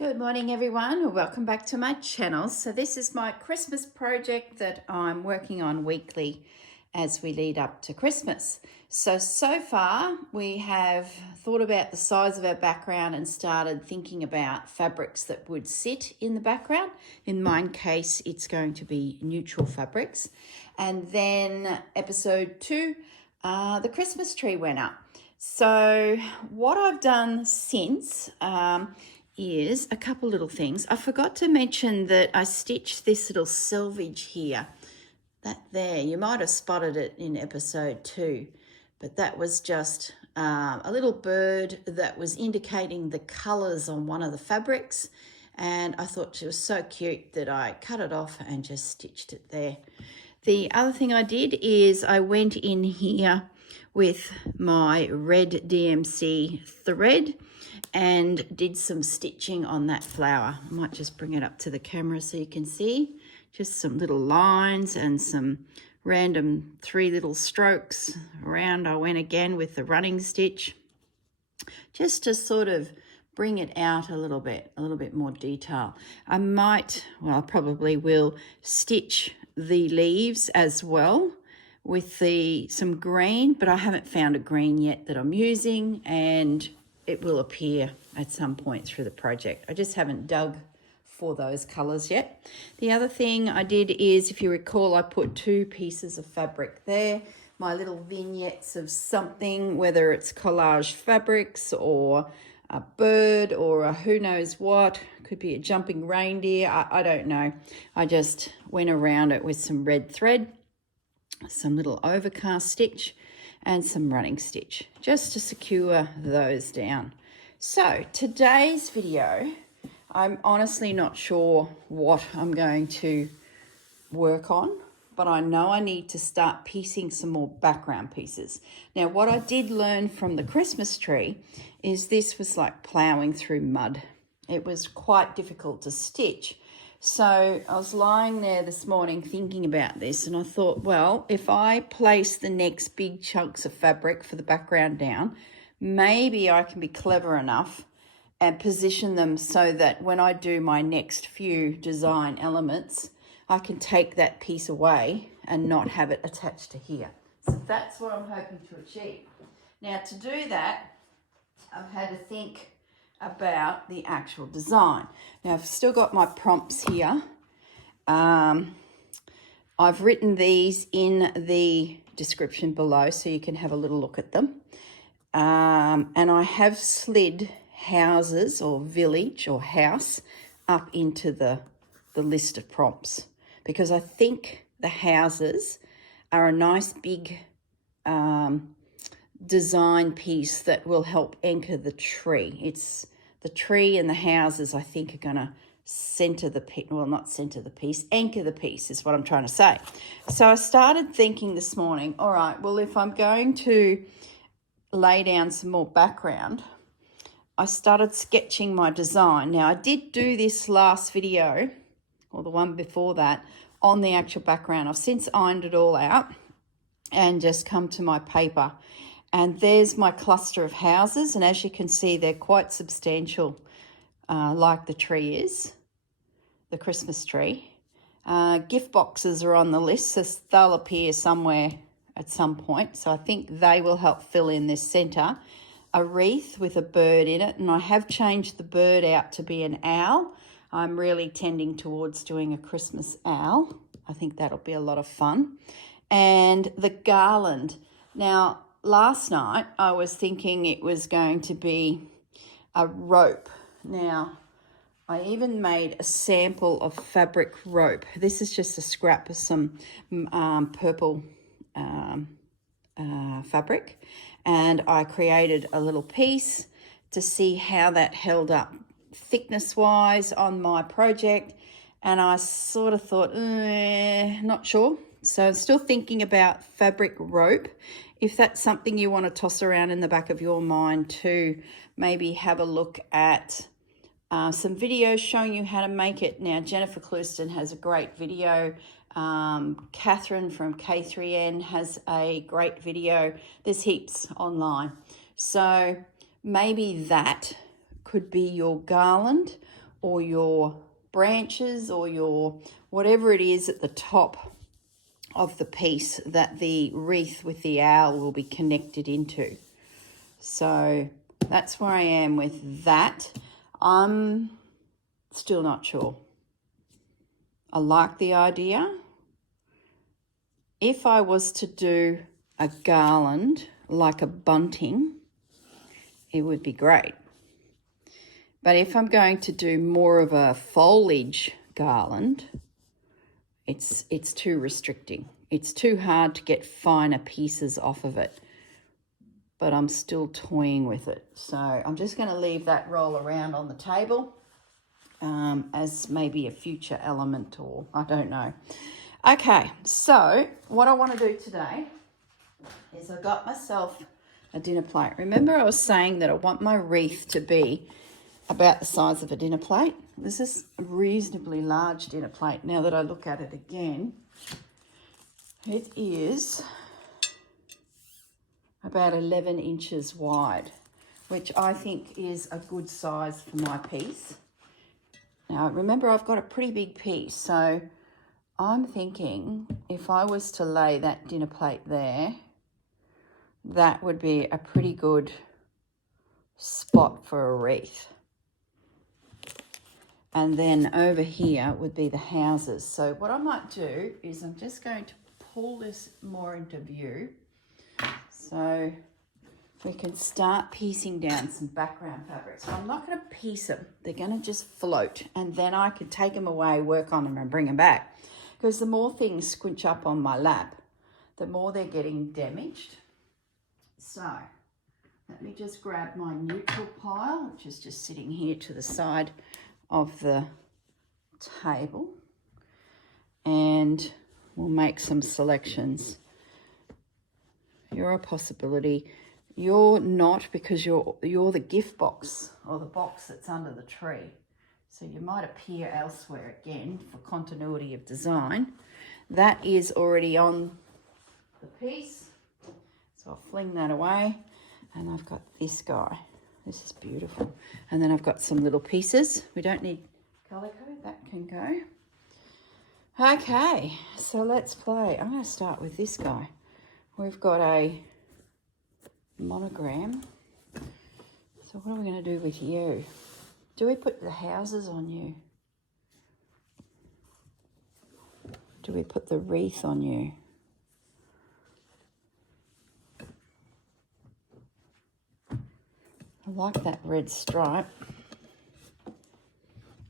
Good morning everyone, welcome back to my channel. So this is my Christmas project that I'm working on weekly as we lead up to Christmas. So far we have thought about the size of our background and started thinking about fabrics that would sit in the background. In my case, it's going to be neutral fabrics. And then episode 2, the Christmas tree went up. So what I've done since is a couple little things. I forgot to mention that I stitched this little selvage here. That there, you might have spotted it in episode 2, but that was just a little bird that was indicating the colours on one of the fabrics, and I thought she was so cute that I cut it off and just stitched it there. The other thing I did is I went in here with my red DMC thread and did some stitching on that flower. I might just bring it up to the camera so you can see. Just some little lines and some random 3 little strokes around. I went again with the running stitch just to sort of bring it out a little bit more detail. I probably will stitch the leaves as well with some green, but I haven't found a green yet that I'm using, and it will appear at some point through the project. I just haven't dug for those colours yet. The other thing I did is, if you recall, I put 2 pieces of fabric there, my little vignettes of something, whether it's collage fabrics or a bird or a who knows what, could be a jumping reindeer, I don't know. I just went around it with some red thread, some little overcast stitch and some running stitch just to secure those down. So today's video, I'm honestly not sure what I'm going to work on, but I know I need to start piecing some more background pieces. Now, what I did learn from the Christmas tree is this was like plowing through mud. It was quite difficult to stitch. So I was lying there this morning thinking about this, and I thought, well, if I place the next big chunks of fabric for the background down, maybe I can be clever enough and position them so that when I do my next few design elements, I can take that piece away and not have it attached to here. So that's what I'm hoping to achieve. Now, to do that, I've had to think about the actual design. Now, I've still got my prompts here. I've written these in the description below so you can have a little look at them. And I have slid houses or village or house up into the list of prompts, because I think the houses are a nice big design piece that will help anchor the tree. It's the tree and the houses, I think, are going to center the piece. Well, not center the piece, anchor the piece is what I'm trying to say. So I started thinking this morning, all right, well, if I'm going to lay down some more background, I started sketching my design. Now, I did do this last video, or the one before that, on the actual background. I've since ironed it all out and just come to my paper. And there's my cluster of houses. And as you can see, they're quite substantial, like the tree is, the Christmas tree. Gift boxes are on the list, so they'll appear somewhere at some point. So I think they will help fill in this centre. A wreath with a bird in it. And I have changed the bird out to be an owl. I'm really tending towards doing a Christmas owl. I think that'll be a lot of fun. And the garland. Now, last night I was thinking it was going to be a rope. Now, I even made a sample of fabric rope. This is just a scrap of some purple fabric, and I created a little piece to see how that held up thickness-wise on my project, and I sort of thought, not sure. So I'm still thinking about fabric rope. If that's something you want to toss around in the back of your mind too, maybe have a look at some videos showing you how to make it. Now, Jennifer Clouston has a great video. Catherine from K3N has a great video. There's heaps online. So maybe that could be your garland, or your branches or your whatever it is at the top of the piece that the wreath with the owl will be connected into. So that's where I am with that. I'm still not sure. I like the idea. If I was to do a garland like a bunting, it would be great. But if I'm going to do more of a foliage garland, it's too restricting. It's too hard to get finer pieces off of it. But I'm still toying with it. So I'm just going to leave that roll around on the table as maybe a future element, or I don't know. Okay, so what I want to do today is I got myself a dinner plate. Remember I was saying that I want my wreath to be about the size of a dinner plate. This is a reasonably large dinner plate. Now that I look at it again, it is about 11 inches wide, which I think is a good size for my piece. Now, remember I've got a pretty big piece, so I'm thinking if I was to lay that dinner plate there, that would be a pretty good spot for a wreath. And then over here would be the houses. So what I might do is I'm just going to pull this more into view so we can start piecing down some background fabrics. So I'm not going to piece them. They're going to just float, and then I can take them away, work on them and bring them back. Because the more things squinch up on my lap, the more they're getting damaged. So let me just grab my neutral pile, which is just sitting here to the side of the table, and we'll make some selections. You're a possibility. You're not, because you're the gift box or the box that's under the tree. So you might appear elsewhere again for continuity of design. That is already on the piece. So I'll fling that away. And I've got this guy. This is beautiful. And then I've got some little pieces. We don't need calico. That can go. Okay, so let's play. I'm going to start with this guy. We've got a monogram. So what are we going to do with you? Do we put the houses on you? Do we put the wreath on you? I like that red stripe.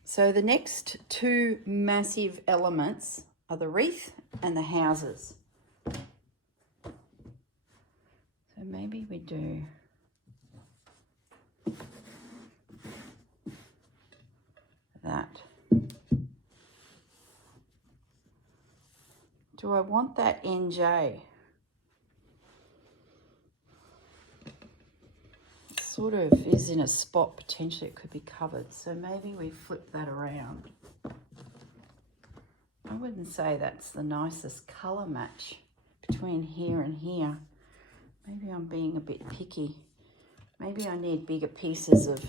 So the next two massive elements are the wreath and the houses. So maybe we do that. Do I want that NJ? It sort of is in a spot, potentially it could be covered. So maybe we flip that around. I wouldn't say that's the nicest colour match between here and here. Maybe I'm being a bit picky. Maybe I need bigger pieces of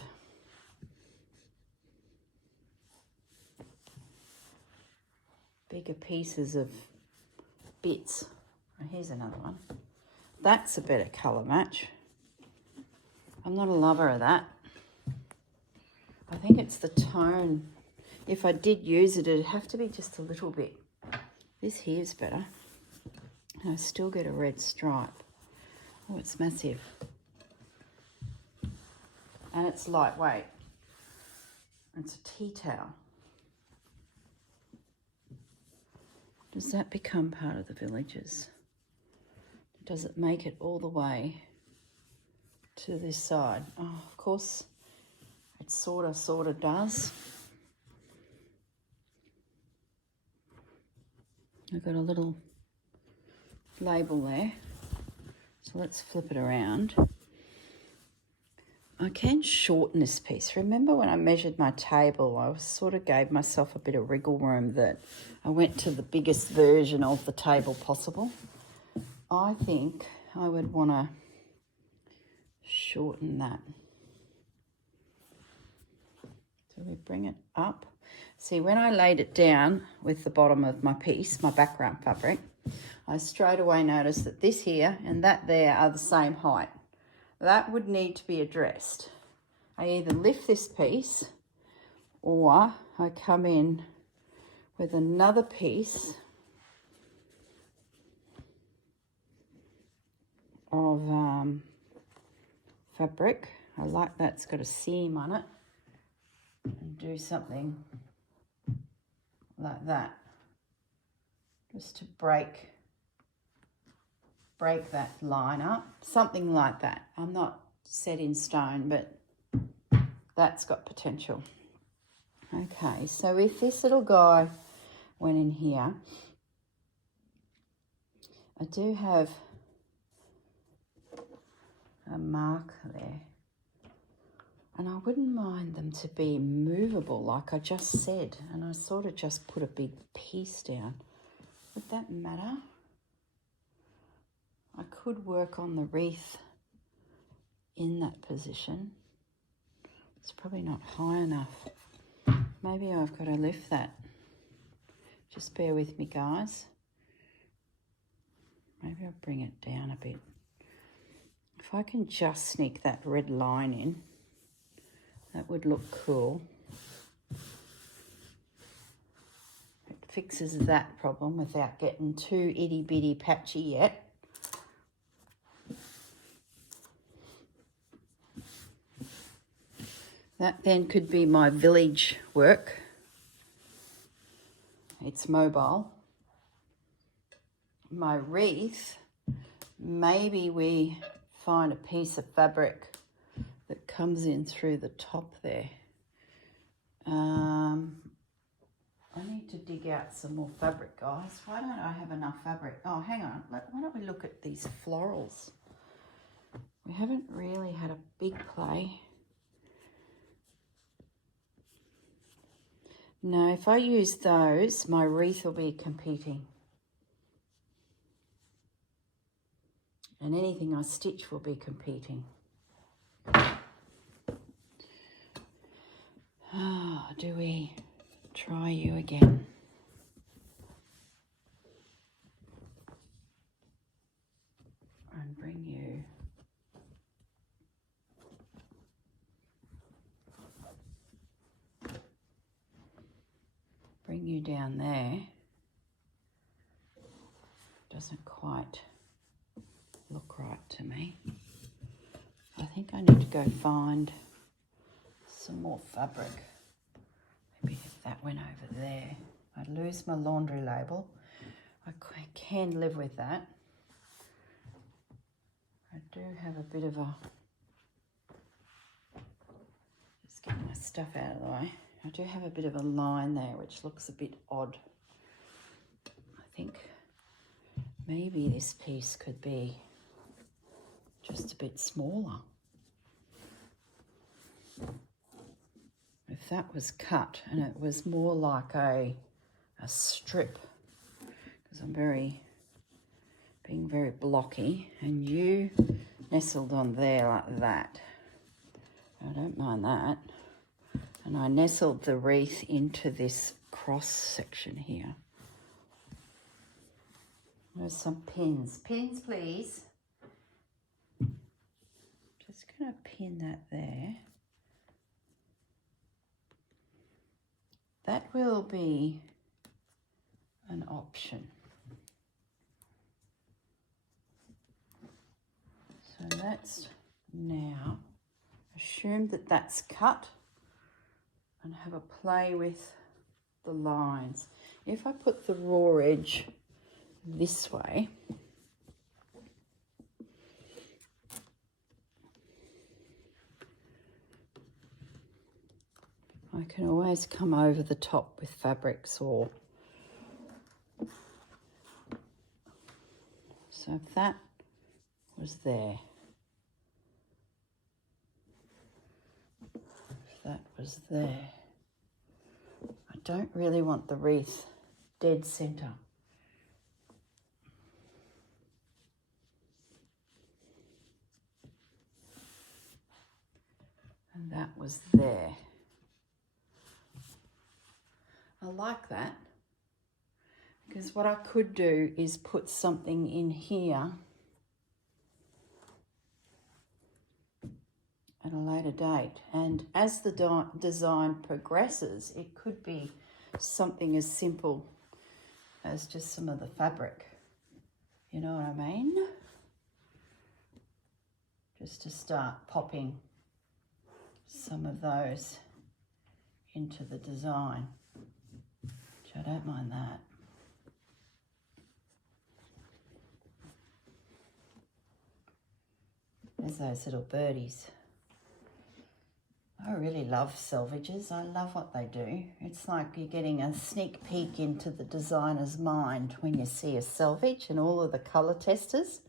bits. Oh, here's another one. That's a better colour match. I'm not a lover of that. I think it's the tone. If I did use it, it'd have to be just a little bit. This here's better. And I still get a red stripe. Oh, it's massive. And it's lightweight. It's a tea towel. Does that become part of the villages? Does it make it all the way to this side? Oh, of course, it sort of does. I've got a little label there. So let's flip it around. I can shorten this piece. Remember when I measured my table, I sort of gave myself a bit of wriggle room that I went to the biggest version of the table possible. I think I would want to shorten that. So So we bring it up. See, when I laid it down with the bottom of my piece, my background fabric, I straight away noticed that this here and that there are the same height. That would need to be addressed. I either lift this piece or I come in with another piece of fabric. I like that, it's got a seam on it, and do something like that, just to break that line up, something like that. I'm not set in stone, but that's got potential. Okay, so if this little guy went in here, I do have a mark there, and I wouldn't mind them to be movable like I just said, and I sort of just put a big piece down. Would that matter? I could work on the wreath in that position. It's probably not high enough. Maybe I've got to lift that. Just bear with me, guys. Maybe I'll bring it down a bit. If I can just sneak that red line in, that would look cool. It fixes that problem without getting too itty-bitty patchy yet. That then could be my village work. It's mobile. My wreath, maybe we find a piece of fabric that comes in through the top there. I need to dig out some more fabric, guys. Why don't I have enough fabric? Oh, hang on. Why don't we look at these florals? We haven't really had a big play. No, if I use those, my wreath will be competing. And anything I stitch will be competing. Oh, do we try you again? And bring you. Bring you down there. Doesn't quite look right to me. I think I need to go find some more fabric. Maybe if that went over there. I'd lose my laundry label. I can live with that. I do have a bit of a... Just getting my stuff out of the way. I do have a bit of a line there which looks a bit odd. I think maybe this piece could be just a bit smaller. If that was cut and it was more like a strip, because I'm being very blocky, and you nestled on there like that. I don't mind that. And I nestled the wreath into this cross section here. There's some pins. Pins, please. Just going to pin that there. That will be an option. So that's now, assume that that's cut and have a play with the lines. If I put the raw edge this way, I can always come over the top with fabrics, or so if that was there, if that was there, I don't really want the wreath dead center. And that was there. I like that, because what I could do is put something in here at a later date, and as the design progresses, it could be something as simple as just some of the fabric, you know what I mean? Just to start popping some of those into the design, which I don't mind that. There's those little birdies. I really love selvages. I love what they do. It's like you're getting a sneak peek into the designer's mind when you see a selvage and all of the colour testers.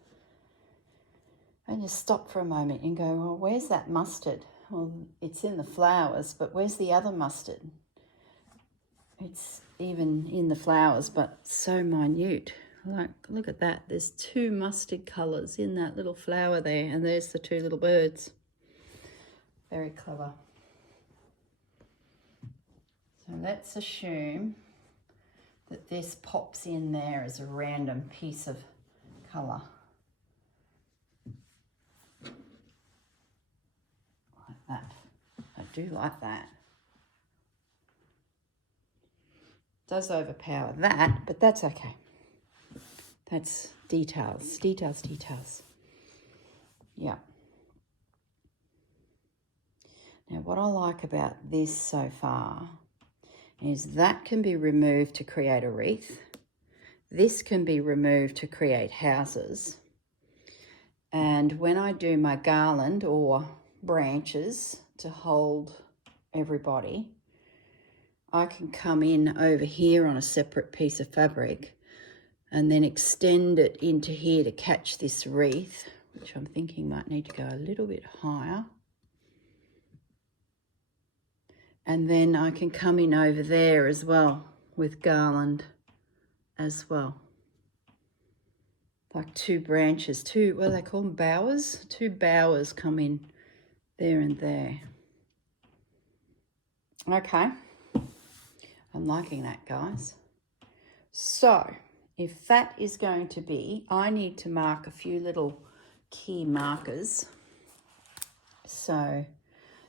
And you stop for a moment and go, well, where's that mustard? Well, it's in the flowers, but where's the other mustard? It's even in the flowers, but so minute. Like, look at that. There's 2 mustard colours in that little flower there, and there's the 2 little birds. Very clever. So let's assume that this pops in there as a random piece of colour. Like that. I do like that. Does overpower that, but that's okay. That's details, details, details. Yeah. Now, what I like about this so far is that can be removed to create a wreath. This can be removed to create houses. And when I do my garland or branches to hold everybody, I can come in over here on a separate piece of fabric and then extend it into here to catch this wreath, which I'm thinking might need to go a little bit higher. And then I can come in over there as well with garland as well. Like 2 branches, what do they call them, bowers? 2 bowers come in there and there. Okay, I'm liking that, guys. So if that is going to be, I need to mark a few little key markers. So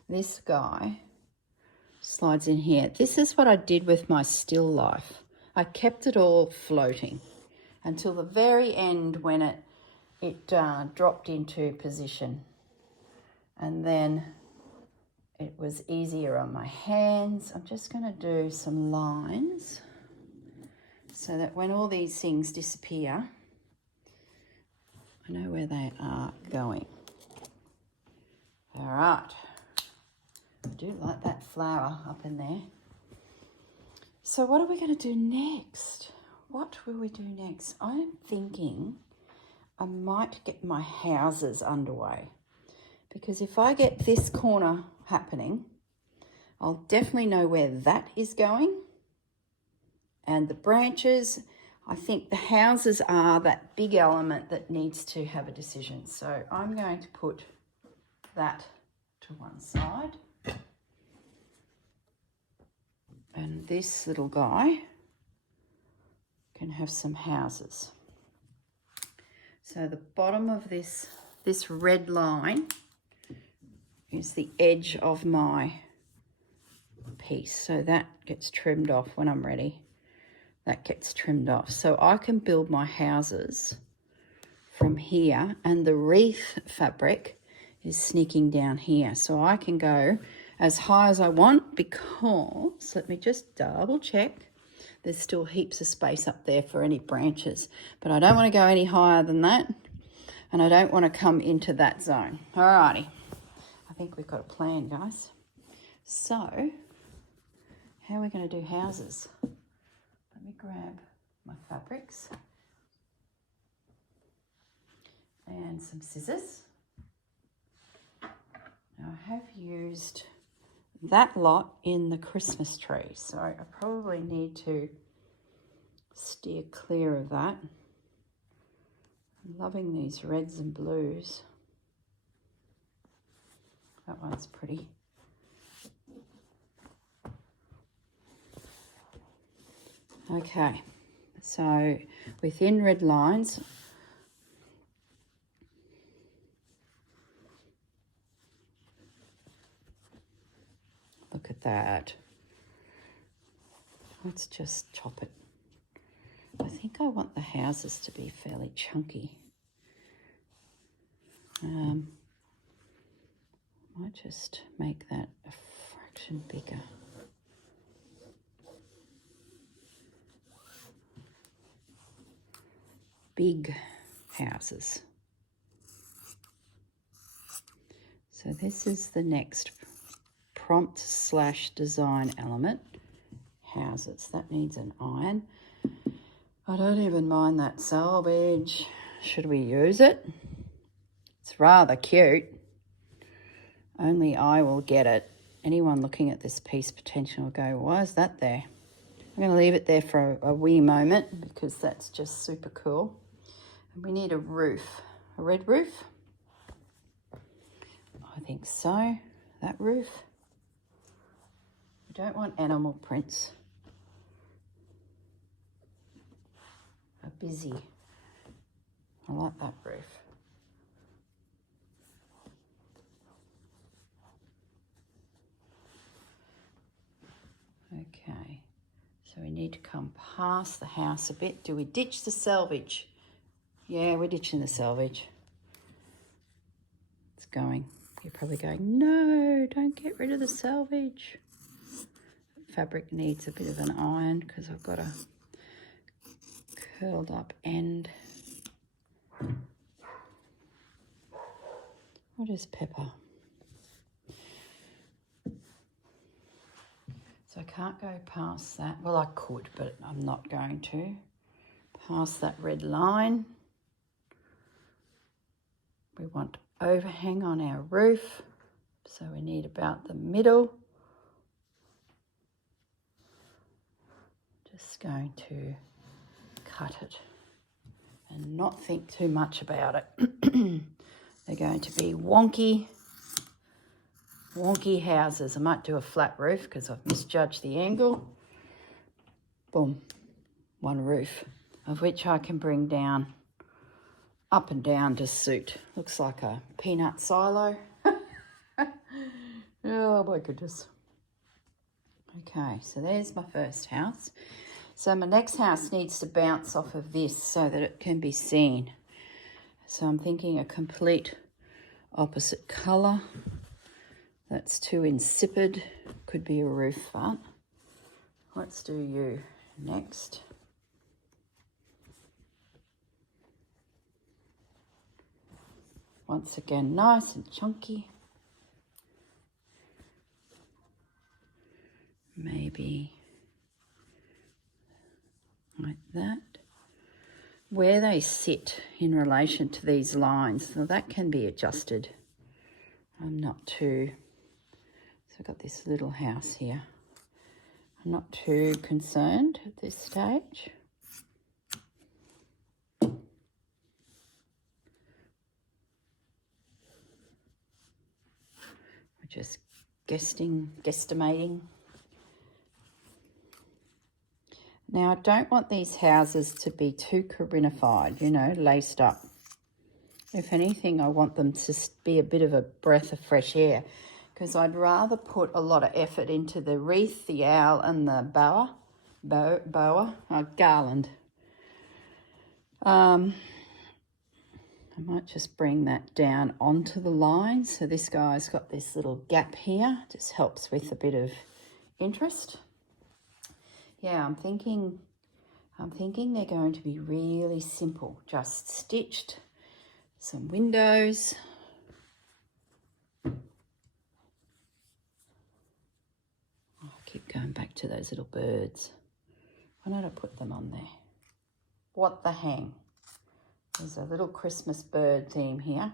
this guy slides in here. This is what I did with my still life. I kept it all floating until the very end when it dropped into position. And then it was easier on my hands. I'm just going to do some lines so that when all these things disappear, I know where they are going. All right. I do like that flower up in there. So what are we going to do next? What will we do next? I'm thinking I might get my houses underway, because if I get this corner happening, I'll definitely know where that is going. And the branches, I think the houses are that big element that needs to have a decision. So I'm going to put that to one side. And this little guy can have some houses. So the bottom of this red line is the edge of my piece. So that gets trimmed off when I'm ready. That gets trimmed off. So I can build my houses from here, and the wreath fabric is sneaking down here. So I can go as high as I want, because, let me just double check, there's still heaps of space up there for any branches, but I don't want to go any higher than that, and I don't want to come into that zone. Alrighty, I think we've got a plan, guys. So how are we going to do houses? Let me grab my fabrics and some scissors. Now I have used that lot in the Christmas tree, so I probably need to steer clear of that. I'm loving these reds and blues. That one's pretty. Okay, so within red lines, look at that. Let's just chop it. I think I want the houses to be fairly chunky. Might just make that a fraction bigger. Big houses. So this is the next prompt / design element. Houses. That needs an iron. I don't even mind that salvage. Should we use it? It's rather cute. Only I will get it. Anyone looking at this piece potential will go, why is that there? I'm going to leave it there for a wee moment because that's just super cool. And we need a roof. A red roof? I think so. That roof. We don't want animal prints. A busy. I like that roof. Okay, so we need to come past the house a bit. Do we ditch the salvage? Yeah, we're ditching the salvage. It's going. You're probably going, no, don't get rid of the salvage. Fabric needs a bit of an iron because I've got a curled up end. What is pepper? So I can't go past that. Well, I could, but I'm not going to. Past that red line. We want overhang on our roof. So we need about the middle. Just going to cut it and not think too much about it. They're going to be wonky houses. I might do a flat roof because I've misjudged the angle. Boom, one roof, of which I can bring down, up and down to suit. Looks like a peanut silo. Oh my goodness. Okay, so there's my first house. So my next house needs to bounce off of this so that it can be seen. So I'm thinking a complete opposite colour. That's too insipid. Could be a roof fart. Let's do you next. Once again, nice and chunky. Maybe like that. Where they sit in relation to these lines, now that can be adjusted. I'm not too, so I've got this little house here. I'm not too concerned at this stage. We're just guesstimating. Now, I don't want these houses to be too Corrinified, you know, laced up. If anything, I want them to be a bit of a breath of fresh air because I'd rather put a lot of effort into the wreath, the owl, and the garland. I might just bring that down onto the line. So this guy's got this little gap here. Just helps with a bit of interest. Yeah, I'm thinking they're going to be really simple, just stitched, some windows. I keep going back to those little birds. Why don't I put them on there? What the hang? There's a little Christmas bird theme here.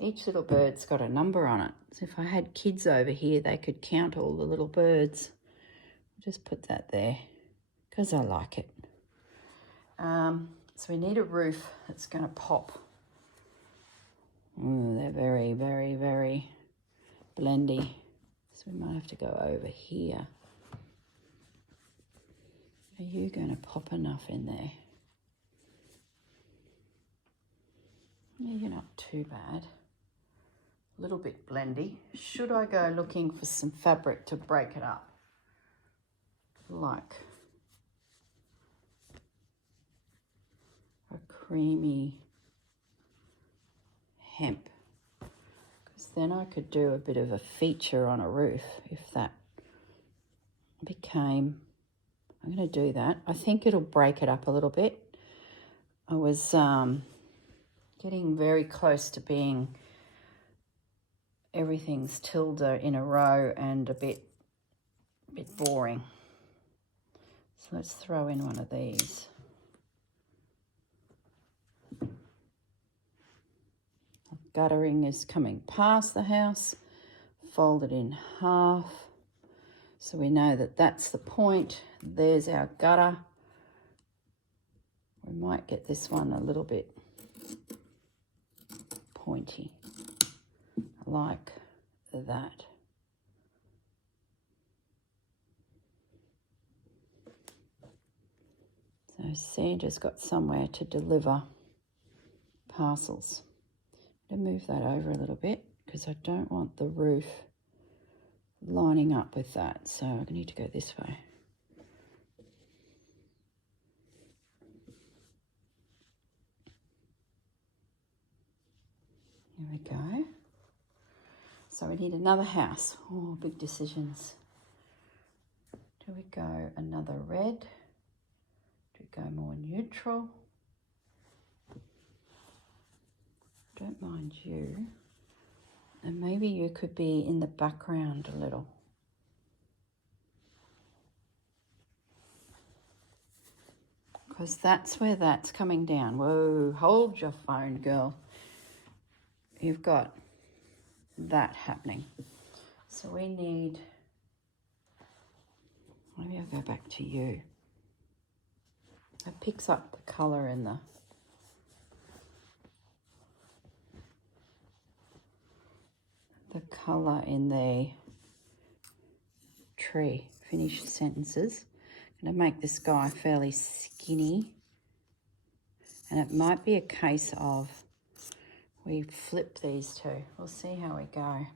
Each little bird's got a number on it. So if I had kids over here, they could count all the little birds. Just put that there because I like it. So we need a roof that's going to pop. Ooh, they're very, very, very blendy. So we might have to go over here. Are you going to pop enough in there? Yeah, you're not too bad. A little bit blendy. Should I go looking for some fabric to break it up? Like a creamy hemp. Because then I could do a bit of a feature on a roof if that became... I'm going to do that. I think it'll break it up a little bit. I was getting very close to being everything's tilde in a row and a bit boring. So let's throw in one of these. Guttering is coming past the house, fold it in half. So we know that that's the point. There's our gutter. We might get this one a little bit pointy, like that. So Sandra's got somewhere to deliver parcels. I'm going to move that over a little bit because I don't want the roof lining up with that. So I need to go this way. Here we go. So we need another house. Oh, big decisions. Do we go another red? Do we go more neutral? Don't mind you. And maybe you could be in the background a little. Because that's where that's coming down. Whoa, hold your phone, girl. You've got that happening. So we need, maybe I'll go back to you. It picks up the colour in the colour in the tree. Finish sentences. I'm going to make this guy fairly skinny. And it might be a case of we flip these two. We'll see how we go.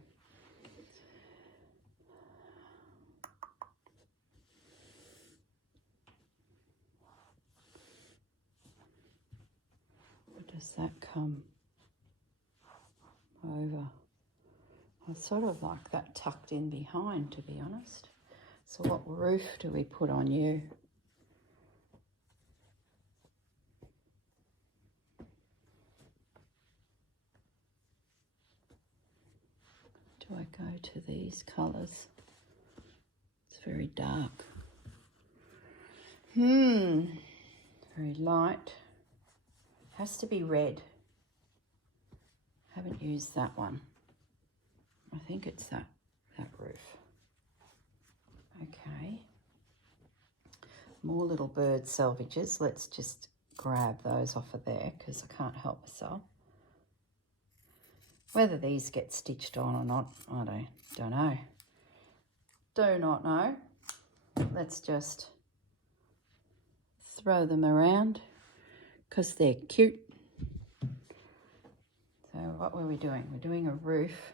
Or does that come over? I sort of like that tucked in behind, to be honest. So what roof do we put on you? Do I go to these colours? It's very dark. Very light. Has to be red. Haven't used that one. I think it's that roof. Okay. More little bird selvages. Let's just grab those off of there because I can't help myself. Whether these get stitched on or not, I don't know. Do not know. Let's just throw them around because they're cute. So what were we doing? We're doing a roof.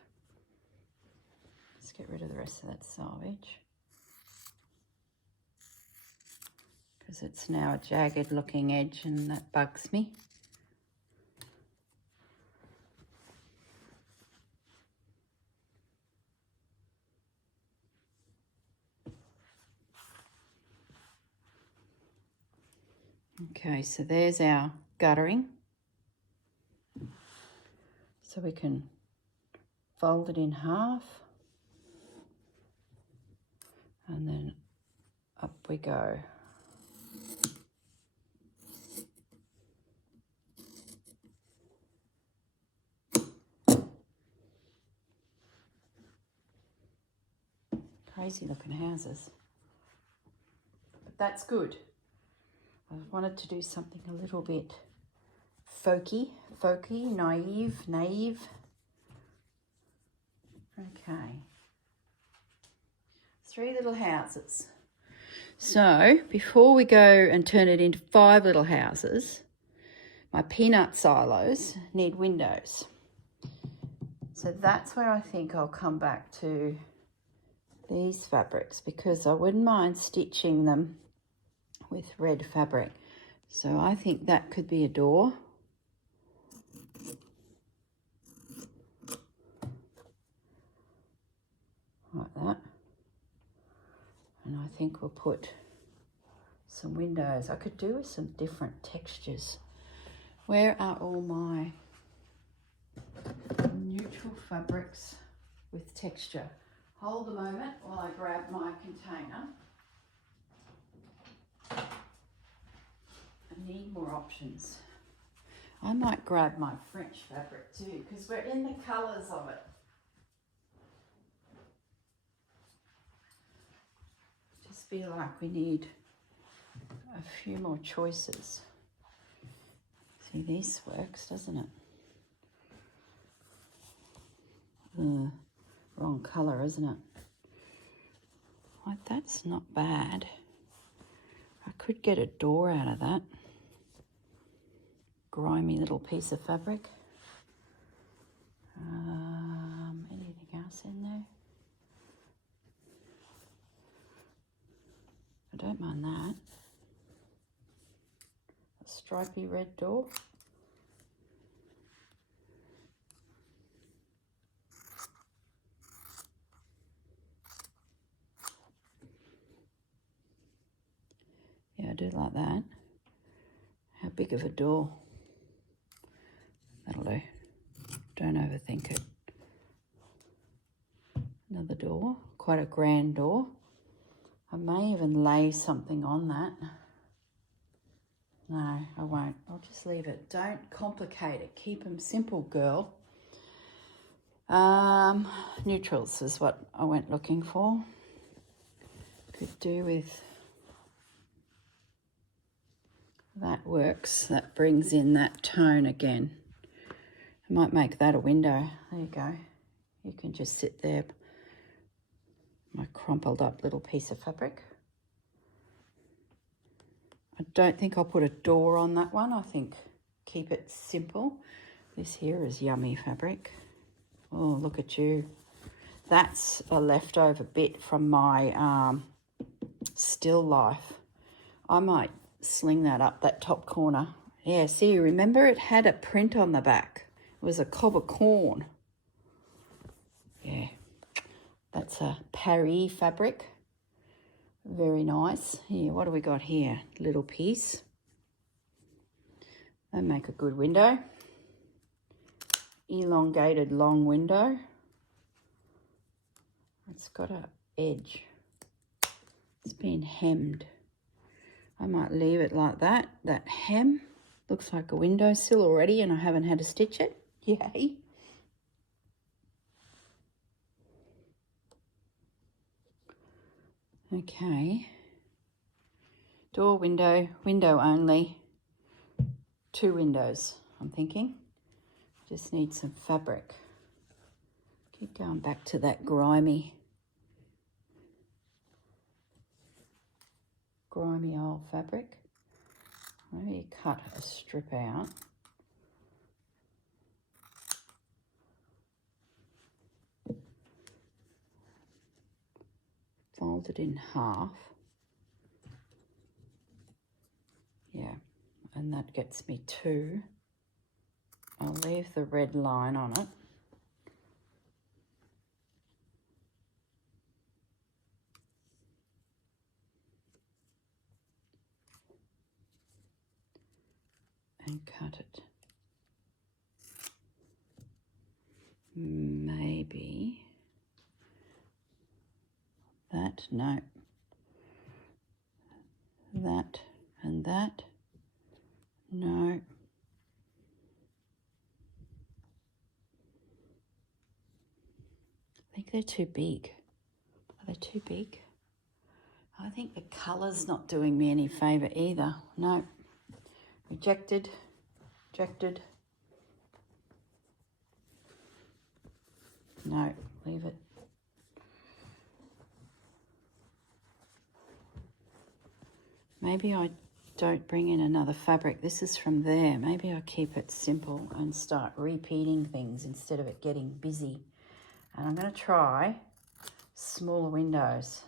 Let's get rid of the rest of that salvage because it's now a jagged looking edge and that bugs me. Okay, so there's our guttering. So we can fold it in half and then up we go. Crazy looking houses, but that's good. I wanted to do something a little bit folky, naive. Okay. 3 little houses. So before we go and turn it into 5 little houses, my peanut silos need windows. So that's where I think I'll come back to these fabrics, because I wouldn't mind stitching them with red fabric. So I think that could be a door. Like that. And I think we'll put some windows. I could do with some different textures. Where are all my neutral fabrics with texture? Hold a moment while I grab my container. I need more options. I might grab my French fabric too, because we're in the colours of it. Just feel like we need a few more choices. See, this works, doesn't it? Wrong colour, isn't it? Like, that's not bad. I could get a door out of that. Grimy little piece of fabric. Anything else in there? I don't mind that. A stripy red door. Yeah, I do like that. How big of a door? That'll do. Don't overthink it. Another door, quite a grand door. I may even lay something on that. No, I won't. I'll just leave it. Don't complicate it. Keep them simple, girl. Neutrals is what I went looking for. Could do with... That works. That brings in that tone again. I might make that a window. There you go. You can just sit there. My crumpled up little piece of fabric. I don't think I'll put a door on that one. I think keep it simple. This here is yummy fabric. Oh, look at you. That's a leftover bit from my still life. I might sling that up that top corner. Yeah, see, remember it had a print on the back. It was a cob of corn. Yeah, that's a Paris fabric. Very nice. Here, what do we got here? Little piece. They make a good window. Elongated long window. It's got an edge. It's been hemmed. I might leave it like that. That hem looks like a windowsill already, and I haven't had to stitch it. Yay. Okay. Door, window, window only. 2 windows, I'm thinking. Just need some fabric. Keep going back to that grimy old fabric. Maybe cut a strip out. Fold it in half. Yeah, and that gets me 2. I'll leave the red line on it. And cut it. Maybe that, no. That and that, no. I think they're too big. Are they too big? I think the colour's not doing me any favour either. No. Rejected. Rejected. No, leave it. Maybe I don't bring in another fabric. This is from there. Maybe I keep it simple and start repeating things instead of it getting busy. And I'm going to try smaller windows.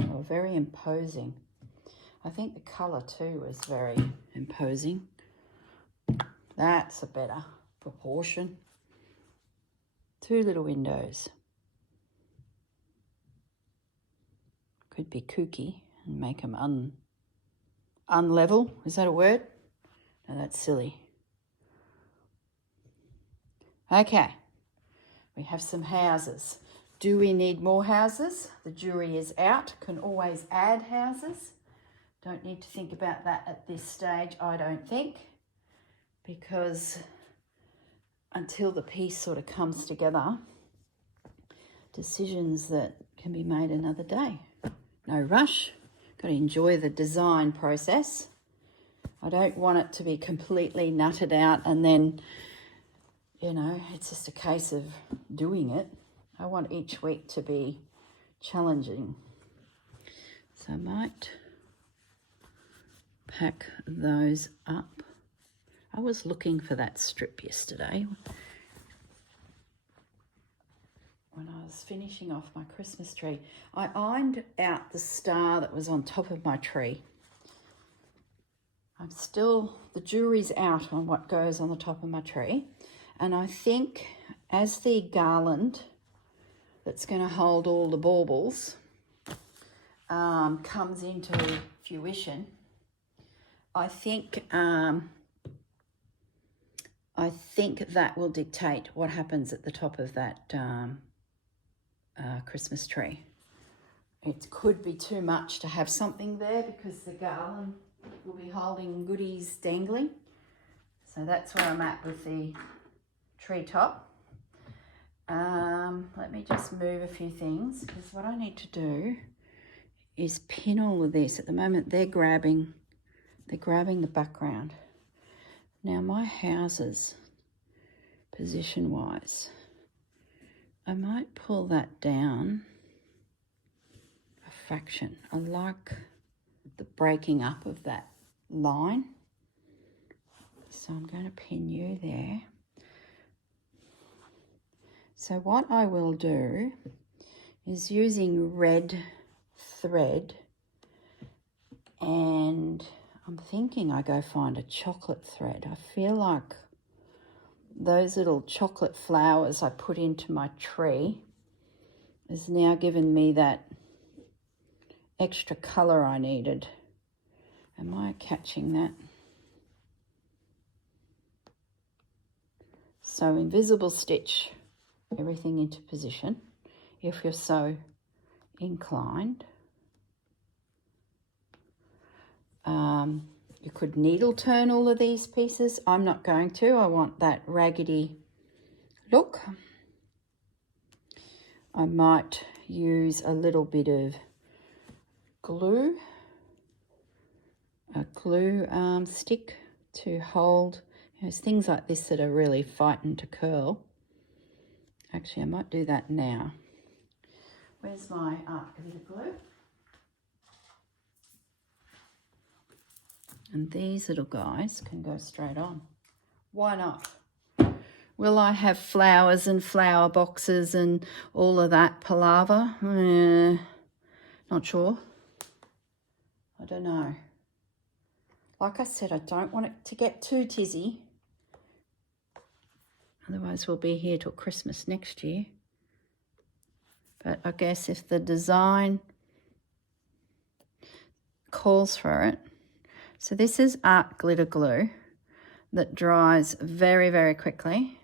Oh, very imposing. I think the colour too is very imposing. That's a better proportion. 2 little windows. Could be kooky and make them unlevel. Is that a word? No, that's silly. Okay, we have some houses. Do we need more houses? The jury is out. Can always add houses. Don't need to think about that at this stage, I don't think, because until the piece sort of comes together, decisions that can be made another day. No rush. Got to enjoy the design process. I don't want it to be completely nutted out and then, you know, it's just a case of doing it. I want each week to be challenging. So I might pack those up. I was looking for that strip yesterday when I was finishing off my Christmas tree. I ironed out the star that was on top of my tree. The jury's out on what goes on the top of my tree. And I think as the garland that's going to hold all the baubles comes into fruition, I think that will dictate what happens at the top of that Christmas tree. It could be too much to have something there because the garland will be holding goodies dangling. So that's where I'm at with the treetop. Let me just move a few things, because what I need to do is pin all of this. At the moment they're grabbing the background. Now my houses, position wise, I might pull that down a fraction. I like the breaking up of that line. So I'm going to pin you there. So what I will do is using red thread, and I'm thinking I go find a chocolate thread. I feel like those little chocolate flowers I put into my tree has now given me that extra colour I needed. Am I catching that? So invisible stitch everything into position if you're so inclined. You could needle turn all of these pieces. I'm not going to. I want that raggedy look. I might use a little bit of glue, a glue stick to hold. There's things like this that are really fighting to curl. Actually, I might do that now. Where's my art glitter glue? And these little guys can go straight on. Why not? Will I have flowers and flower boxes and all of that palaver? Not sure. I don't know. Like I said, I don't want it to get too tizzy. Otherwise we'll be here till Christmas next year. But I guess if the design calls for it. So this is art glitter glue that dries very, very quickly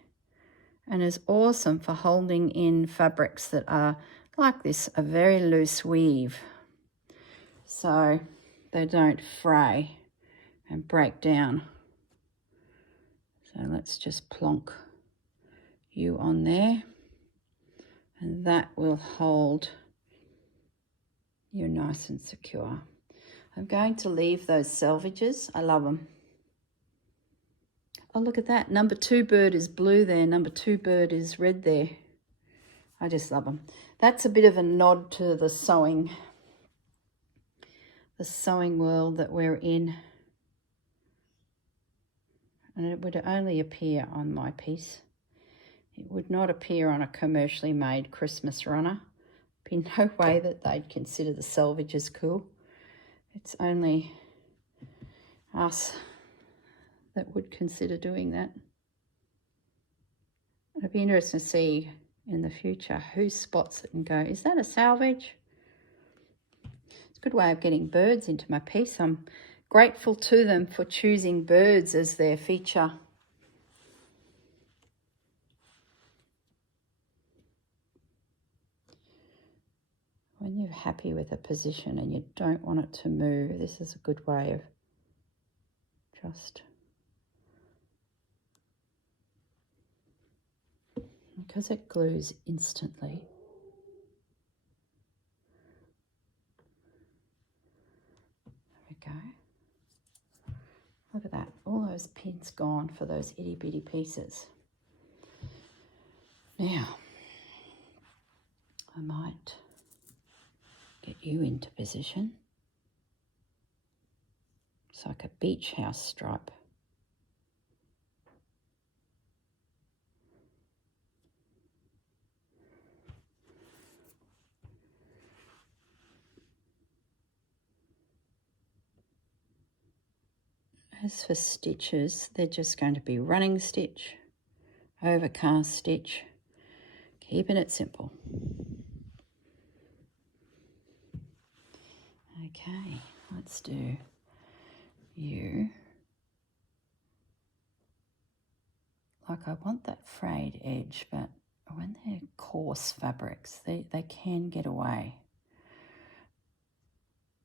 and is awesome for holding in fabrics that are like this, a very loose weave, so they don't fray and break down. So let's just plonk you on there, and that will hold you nice and secure. I'm going to leave those selvages. I love them. Oh, look at that. Number 2 bird is blue there. Number 2 bird is red there. I just love them. That's a bit of a nod to the sewing world that we're in. And it would only appear on my piece. It would not appear on a commercially made Christmas runner. Be no way that they'd consider the selvage as cool. It's only us that would consider doing that. It'd be interesting to see in the future who spots it and go, is that a salvage? It's a good way of getting birds into my piece. I'm grateful to them for choosing birds as their feature. When you're happy with a position and you don't want it to move, this is a good way of just, because it glues instantly. There we go. Look at that, all those pins gone for those itty bitty pieces. Now, I might get you into position. It's like a beach house stripe. As for stitches, they're just going to be running stitch, overcast stitch, keeping it simple. Okay, let's do you. Like, I want that frayed edge, but when they're coarse fabrics, they can get away.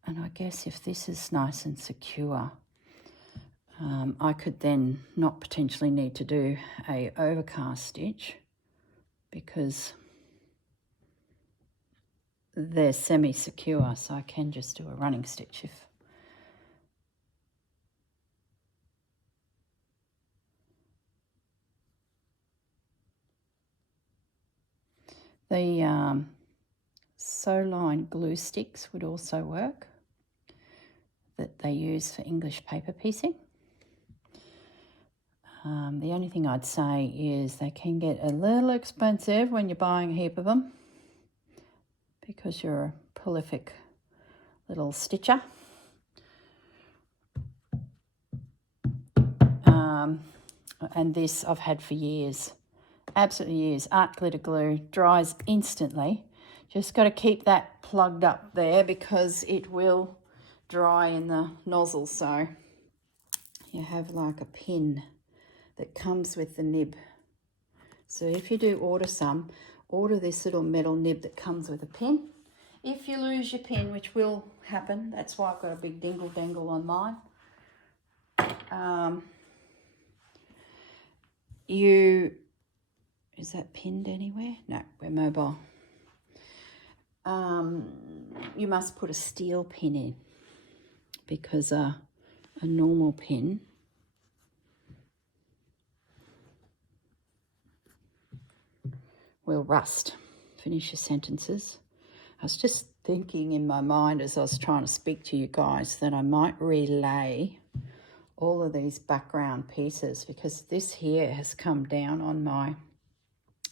And I guess if this is nice and secure, I could then not potentially need to do a overcast stitch because they're semi-secure, so I can just do a running stitch if the sew line glue sticks would also work that they use for English paper piecing. The only thing I'd say is they can get a little expensive when you're buying a heap of them because you're a prolific little stitcher. And this I've had for years, absolutely years. Art glitter glue dries instantly. Just got to keep that plugged up there because it will dry in the nozzle. So you have like a pin that comes with the nib. So if you do order some, order this little metal nib that comes with a pin. If you lose your pin, which will happen, that's why I've got a big dingle dangle on mine. Is that pinned anywhere? No, we're mobile. You must put a steel pin in because a normal pin will rust. Finish your sentences. I was just thinking in my mind as I was trying to speak to you guys that I might relay all of these background pieces because this here has come down on my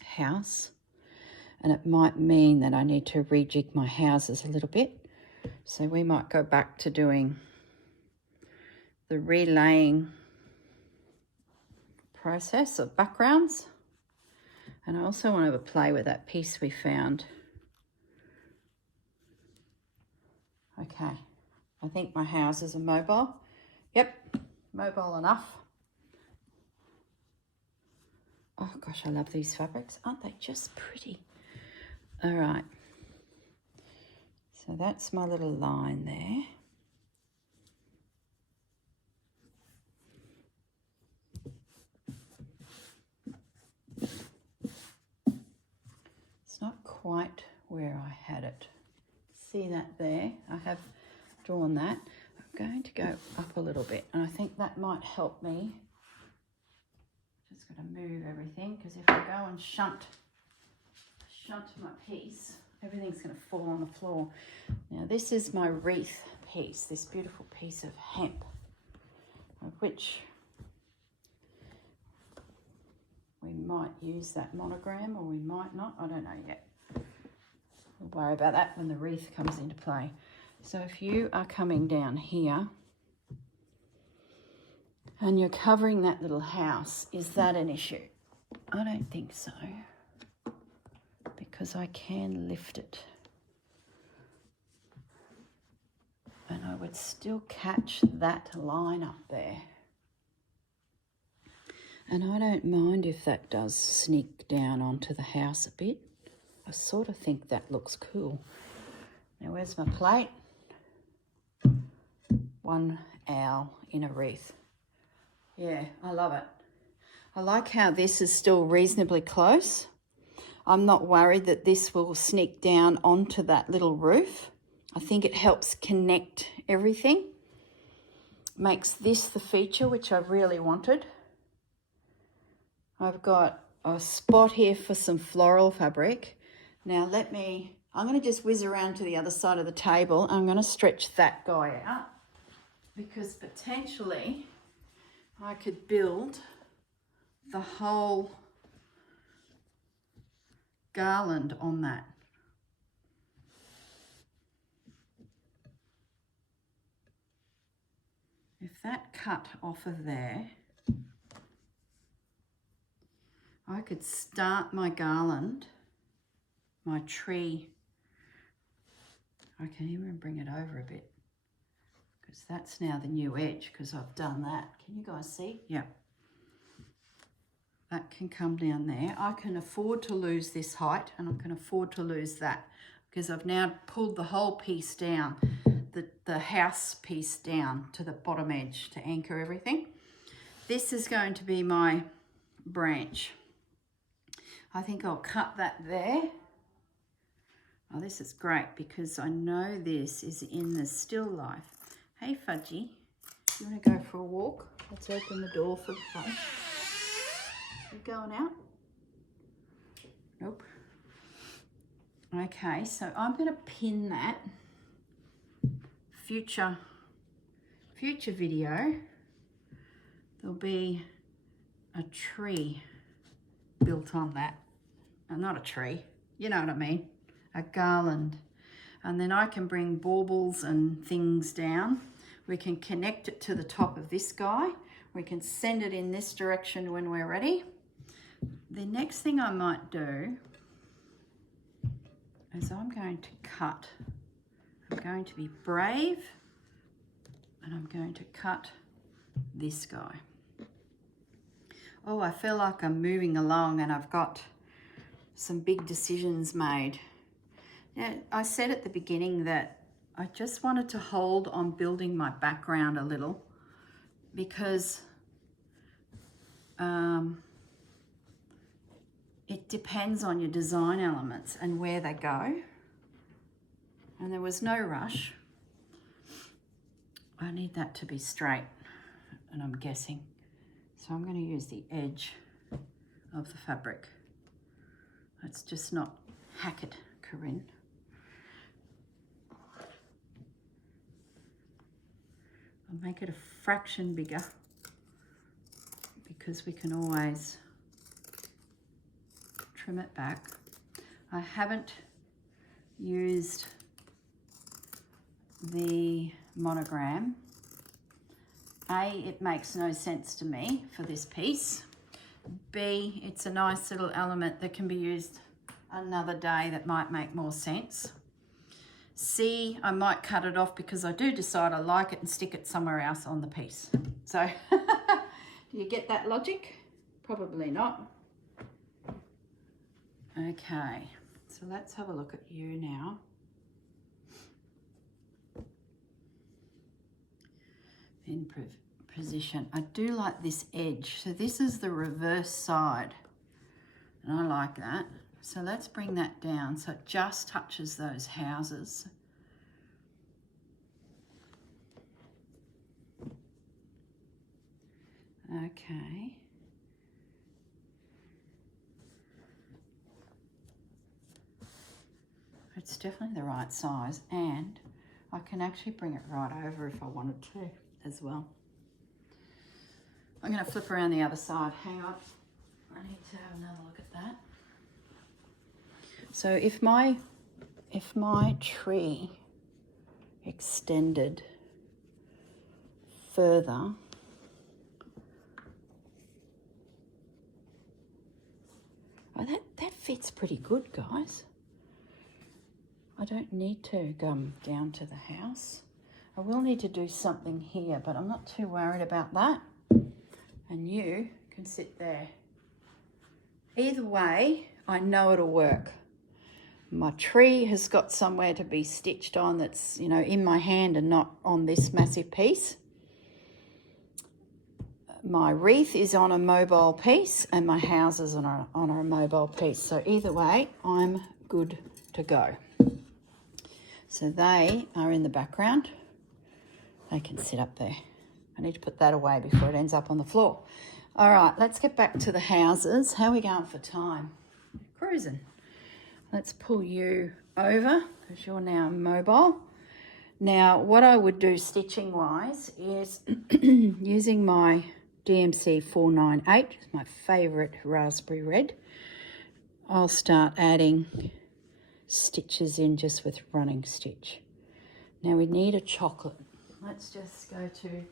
house and it might mean that I need to rejig my houses a little bit. So we might go back to doing the relaying process of backgrounds. And I also want to have a play with that piece we found. Okay, I think my houses are mobile. Yep, mobile enough. Oh gosh, I love these fabrics. Aren't they just pretty? All right. So that's my little line there. It's not quite where I had it. See that there? I have drawn that. I'm going to go up a little bit and I think that might help me. Just got to move everything because if I go and shunt onto my piece, everything's going to fall on the floor. Now this is my wreath piece, this beautiful piece of hemp, of which we might use that monogram or we might not, I don't know yet. We'll worry about that when the wreath comes into play. So if you are coming down here and you're covering that little house, is that an issue? I don't think so, because I can lift it. And I would still catch that line up there. And I don't mind if that does sneak down onto the house a bit. I sort of think that looks cool. Now where's my plate? One owl in a wreath. Yeah, I love it. I like how this is still reasonably close. I'm not worried that this will sneak down onto that little roof. I think it helps connect everything. Makes this the feature which I really wanted. I've got a spot here for some floral fabric. Now I'm going to just whiz around to the other side of the table. I'm going to stretch that guy out because potentially I could build the whole garland on that. If that cut off of there, I could start my garland, my tree. I can even bring it over a bit because that's now the new edge because I've done that. Can you guys see? Yeah. That can come down there. I can afford to lose this height and I can afford to lose that because I've now pulled the whole piece down, the house piece down to the bottom edge to anchor everything. This is going to be my branch. I think I'll cut that there. Oh, this is great because I know this is in the still life. Hey, Fudgy, you want to go for a walk? Let's open the door for the fun. You going out? Nope. Okay, so I'm going to pin that. Future video, there'll be a tree built on that. Not a tree, you know what I mean, a garland. And then I can bring baubles and things down. We can connect it to the top of this guy. We can send it in this direction when we're ready. The next thing I might do is I'm going to cut. I'm going to be brave and I'm going to cut this guy. Oh, I feel like I'm moving along and I've got some big decisions made. Now, I said at the beginning that I just wanted to hold on building my background a little because it depends on your design elements and where they go. And there was no rush. I need that to be straight, and I'm guessing. So I'm going to use the edge of the fabric. Let's just not hack it, Corrine. I'll make it a fraction bigger because we can always trim it back. I haven't used the monogram. A, it makes no sense to me for this piece. B, it's a nice little element that can be used another day that might make more sense. C, I might cut it off because I do decide I like it and stick it somewhere else on the piece. So, do you get that logic? Probably not. Okay, so let's have a look at you now. In position. I do like this edge. So this is the reverse side. And I like that. So let's bring that down so it just touches those houses. Okay. It's definitely the right size, and I can actually bring it right over if I wanted to as well. I'm going to flip around the other side. Hang on. I need to have another look at that. So if my tree extended further, oh, that fits pretty good, guys. I don't need to come down to the house. I will need to do something here, but I'm not too worried about that. And you can sit there. Either way, I know it'll work. My tree has got somewhere to be stitched on that's, you know, in my hand and not on this massive piece. My wreath is on a mobile piece and my house is on a mobile piece. So either way, I'm good to go. So they are in the background. They can sit up there. I need to put that away before it ends up on the floor. All right, let's get back to the houses. How are we going for time? Cruising. Let's pull you over because you're now mobile. Now, what I would do stitching wise is using my DMC 498, my favourite raspberry red. I'll start adding stitches in just with running stitch. Now we need a chocolate. Let's just go to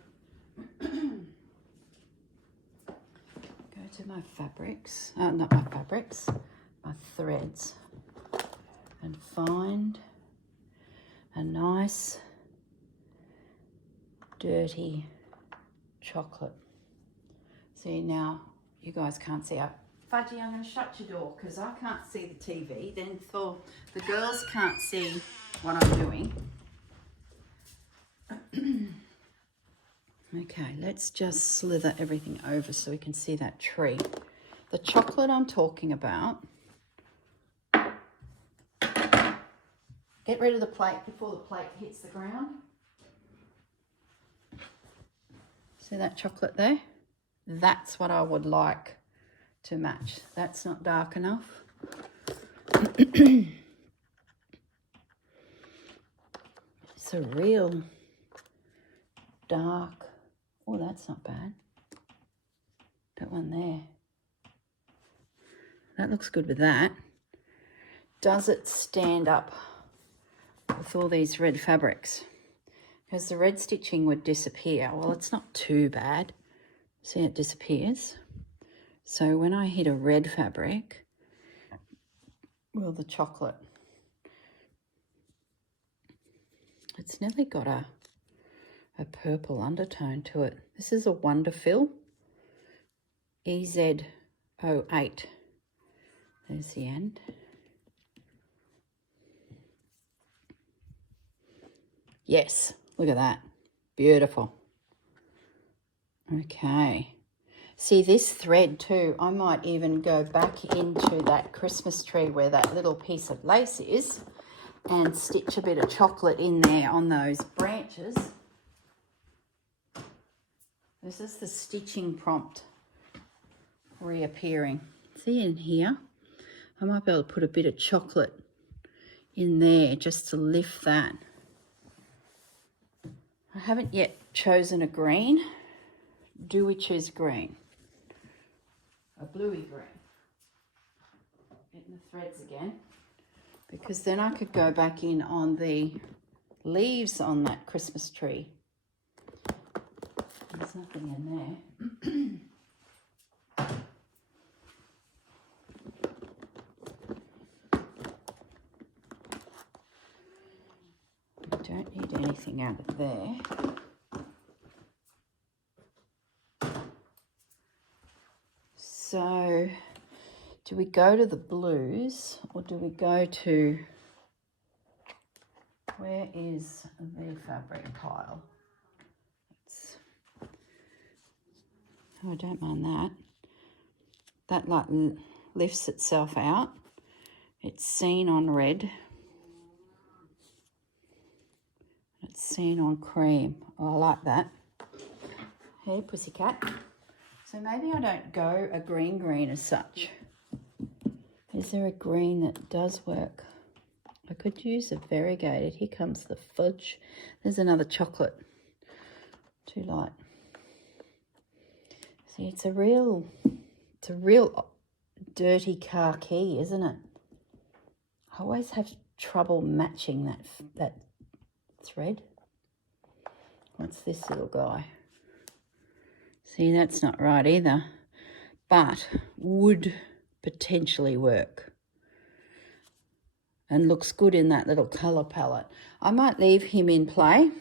my fabrics, not my fabrics, my threads, and find a nice dirty chocolate. See, now you guys can't see. Fudgy, I'm going to shut your door because I can't see the TV. Then for the girls can't see what I'm doing. Okay, let's just slither everything over so we can see that tree. The chocolate I'm talking about. Get rid of the plate before the plate hits the ground. See that chocolate there? That's what I would like to match. That's not dark enough. It's a real dark. Oh, that's not bad. That one there. That looks good with that. Does it stand up with all these red fabrics? Because the red stitching would disappear. Well, it's not too bad. See, it disappears. So when I hit a red fabric, will the chocolate, it's nearly got a purple undertone to it. This is a Wonderfill EZ08. There's the end. Yes, look at that. Beautiful. Okay. See this thread too, I might even go back into that Christmas tree where that little piece of lace is and stitch a bit of chocolate in there on those branches. This is the stitching prompt reappearing. See in here, I might be able to put a bit of chocolate in there just to lift that. I haven't yet chosen a green. Do we choose green? A bluey green. Getting the threads again. Because then I could go back in on the leaves on that Christmas tree. There's nothing in there. I don't need anything out of there. So, do we go to the blues or do we go to, where is the fabric pile? Oh, I don't mind that. That like lifts itself out. It's seen on red. It's seen on cream. Oh, I like that. Hey, pussycat. So maybe I don't go a green as such. Is there a green that does work? I could use a variegated. Here comes the fudge. There's another chocolate. Too light. See, it's a real dirty car key, isn't it? I always have trouble matching that thread. What's this little guy? See, that's not right either, but would potentially work and looks good in that little colour palette. I might leave him in play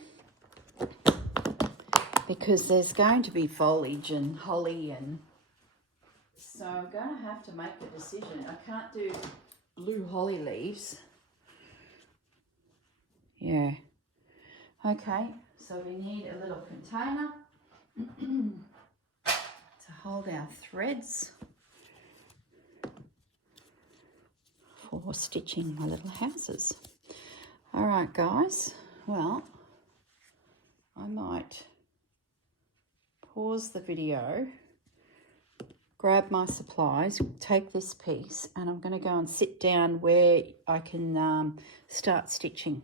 because there's going to be foliage and holly, and so I'm going to have to make the decision. I can't do blue holly leaves. Yeah. Okay, so we need a little container to hold our threads for stitching my little houses. All right, guys. Well, I might pause the video, grab my supplies, take this piece, and I'm going to go and sit down where I can start stitching.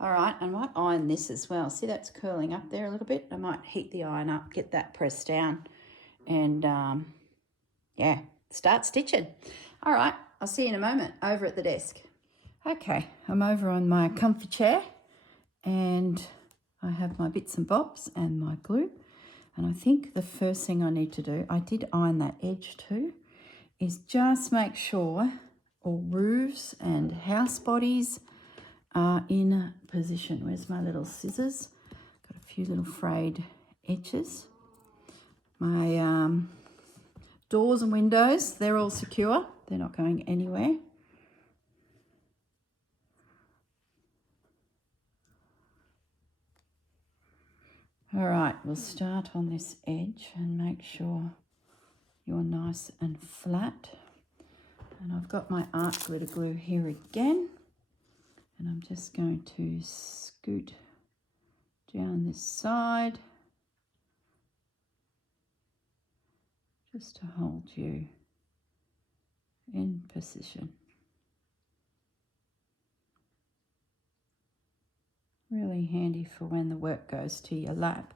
All right, I might iron this as well. See, that's curling up there a little bit. I might heat the iron up, get that pressed down, and yeah, start stitching. All right, I'll see you in a moment over at the desk. Okay, I'm over on my comfy chair, and I have my bits and bobs and my glue. And I think the first thing I need to do, I did iron that edge too, is just make sure all roofs and house bodies are in position. Where's my little scissors? Got a few little frayed edges. My doors and windows, they're all secure. They're not going anywhere. All right, we'll start on this edge and make sure you're nice and flat. And I've got my art glitter glue here again. And I'm just going to scoot down this side just to hold you in position. Really handy for when the work goes to your lap.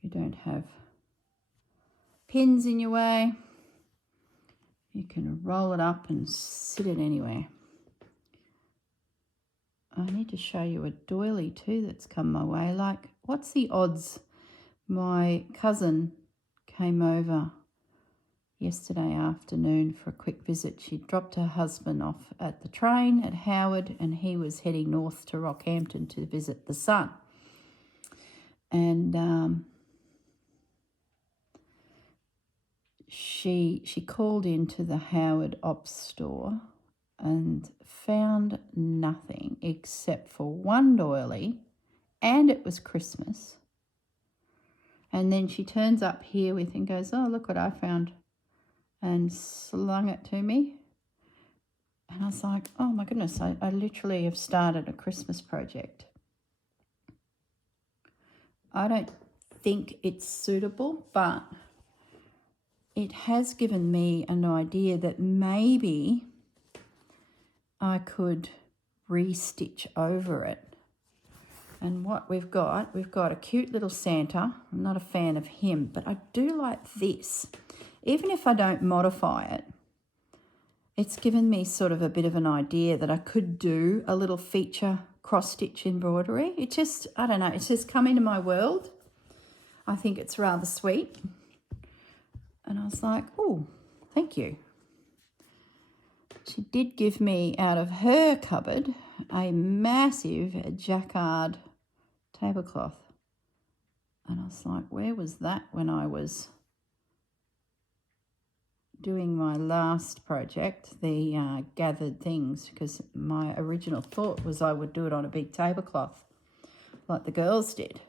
You don't have pins in your way. You can roll it up and sit it anywhere. I need to show you a doily too that's come my way. Like, what's the odds? My cousin came over yesterday afternoon for a quick visit. She dropped her husband off at the train at Howard, and he was heading north to Rockhampton to visit the son. And she called into the Howard Ops store and found nothing except for one doily, and it was Christmas. And then she turns up here with and goes, oh, look what I found, and slung it to me. And I was like, oh my goodness, I literally have started a Christmas project. I don't think it's suitable, but it has given me an idea that maybe I could restitch over it. And what we've got a cute little Santa. I'm not a fan of him, but I do like this. Even if I don't modify it, it's given me sort of a bit of an idea that I could do a little feature cross-stitch embroidery. It just, I don't know, it's just come into my world. I think it's rather sweet. And I was like, oh, thank you. She did give me out of her cupboard a massive jacquard tablecloth. And I was like, where was that when I was doing my last project, the gathered things? Because my original thought was I would do it on a big tablecloth like the girls did.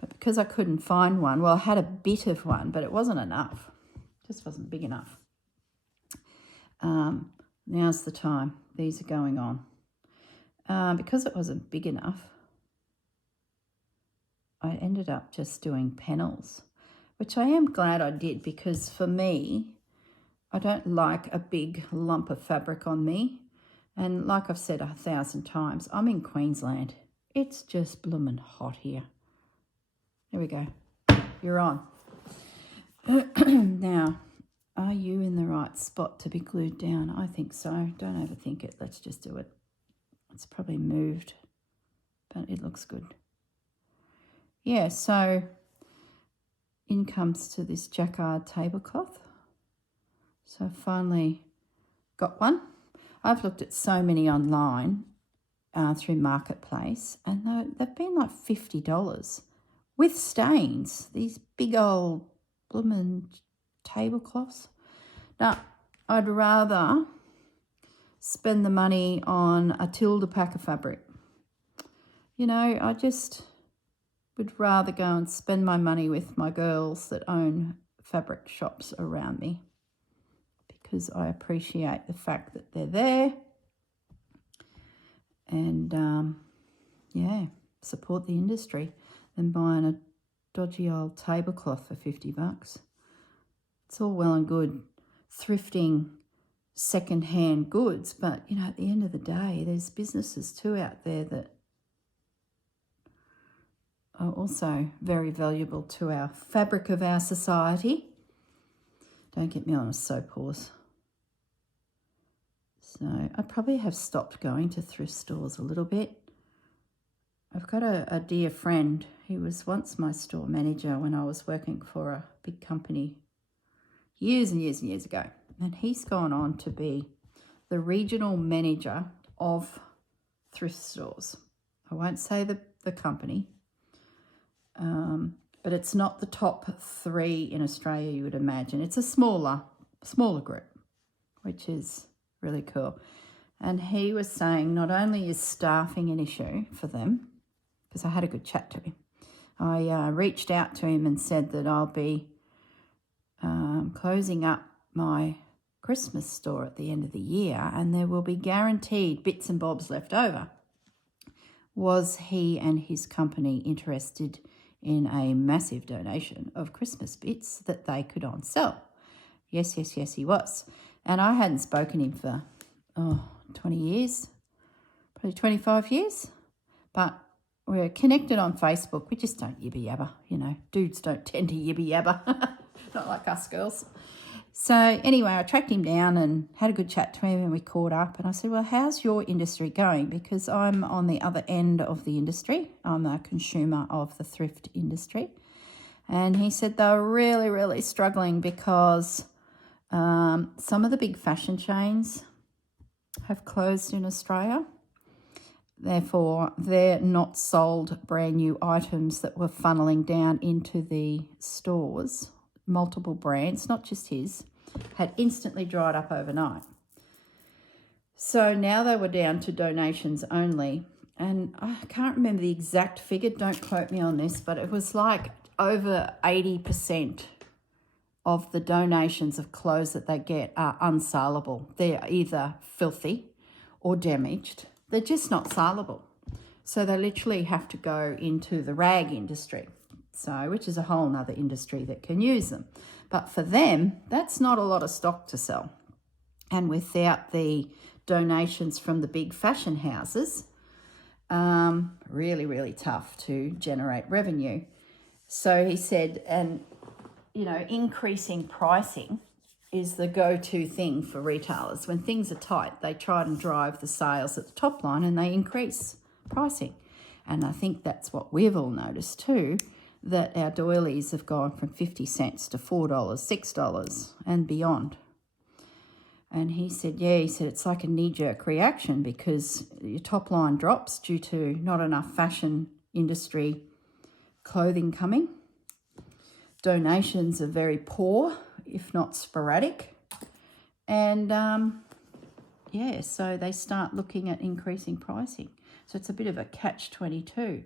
But because I couldn't find one, well, I had a bit of one, but it wasn't enough. It just wasn't big enough. Now's the time. These are going on. Because it wasn't big enough, I ended up just doing panels, which I am glad I did, because for me, I don't like a big lump of fabric on me. And like I've said 1,000 times, I'm in Queensland. It's just bloomin' hot here. There we go. You're on. Now, are you in the right spot to be glued down? I think so. Don't overthink it. Let's just do it. It's probably moved, but it looks good. Yeah, so in comes to this jacquard tablecloth. So I finally got one. I've looked at so many online through Marketplace, and they've been like $50 with stains. These big old bloomin' tablecloths. Now, I'd rather spend the money on a Tilda pack of fabric. You know, I just would rather go and spend my money with my girls that own fabric shops around me, because I appreciate the fact that they're there and, yeah, support the industry than buying a dodgy old tablecloth for $50. It's all well and good thrifting second-hand goods, but, you know, at the end of the day, there's businesses too out there that are also very valuable to our fabric of our society. Don't get me on a soap horse. So I probably have stopped going to thrift stores a little bit. I've got a dear friend. He was once my store manager when I was working for a big company years and years and years ago. And he's gone on to be the regional manager of thrift stores. I won't say the company, but it's not the top 3 in Australia, you would imagine. It's a smaller group, which is really cool. And he was saying not only is staffing an issue for them, because I had a good chat to him, I reached out to him and said that I'll be closing up my Christmas store at the end of the year and there will be guaranteed bits and bobs left over. Was he and his company interested in a massive donation of Christmas bits that they could on sell? Yes, he was. And I hadn't spoken to him for 20 years, probably 25 years. But we're connected on Facebook. We just don't yibba yabba, you know. Dudes don't tend to yibba yabba, not like us girls. So anyway, I tracked him down and had a good chat to him and we caught up. And I said, well, how's your industry going? Because I'm on the other end of the industry. I'm a consumer of the thrift industry. And he said they were really, really struggling because some of the big fashion chains have closed in Australia. Therefore, they're not sold brand new items that were funneling down into the stores. Multiple brands, not just his, had instantly dried up overnight. So now they were down to donations only. And I can't remember the exact figure, don't quote me on this, but it was like over 80% of the donations of clothes that they get are unsaleable. They're either filthy or damaged. They're just not saleable. So they literally have to go into the rag industry, which is a whole nother industry that can use them. But for them, that's not a lot of stock to sell. And without the donations from the big fashion houses, really, really tough to generate revenue. So he said, and, you know, increasing pricing is the go-to thing for retailers. When things are tight, they try and drive the sales at the top line and they increase pricing. And I think that's what we've all noticed too, that our doilies have gone from 50 cents to $4, $6 and beyond. And he said, it's like a knee-jerk reaction because your top line drops due to not enough fashion industry clothing coming. Donations are very poor, if not sporadic. And, so they start looking at increasing pricing. So it's a bit of a catch-22.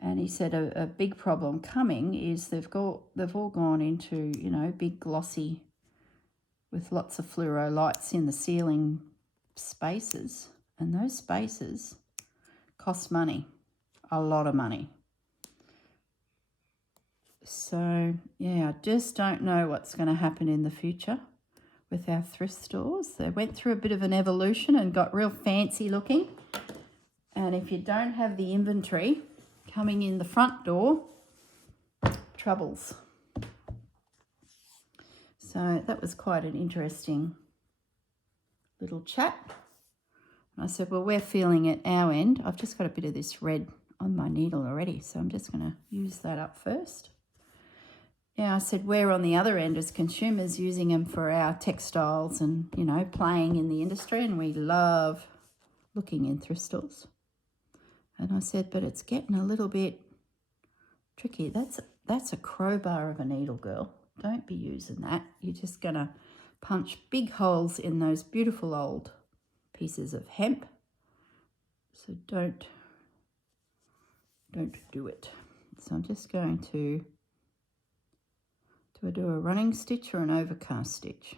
And he said a big problem coming is they've all gone into, you know, big glossy with lots of fluoro lights in the ceiling spaces. And those spaces cost money, a lot of money. So, I just don't know what's going to happen in the future with our thrift stores. They went through a bit of an evolution and got real fancy looking. And if you don't have the inventory coming in the front door, troubles. So that was quite an interesting little chat. And I said, well, we're feeling at our end. I've just got a bit of this red on my needle already, so I'm just going to use that up first. Yeah, I said we're on the other end as consumers using them for our textiles and, you know, playing in the industry, and we love looking in thrift stores. And I said, but it's getting a little bit tricky. That's a crowbar of a needle, girl. Don't be using that. You're just going to punch big holes in those beautiful old pieces of hemp. So don't do it. So I'm just going to, do I do a running stitch or an overcast stitch?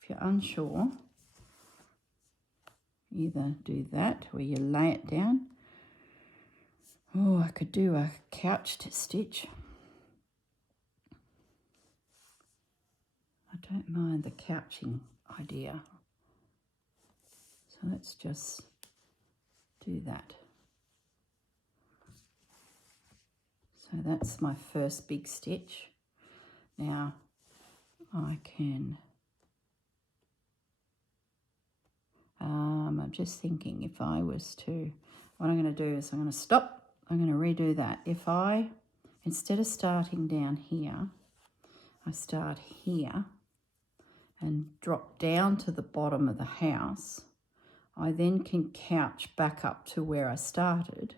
If you're unsure, either do that where you lay it down. Oh, I could do a couched stitch. I don't mind the couching idea. So let's just do that. So that's my first big stitch. Now I can, I'm just thinking if I was to, what I'm going to do is I'm going to stop, I'm going to redo that. If I, instead of starting down here, I start here and drop down to the bottom of the house, I then can couch back up to where I started,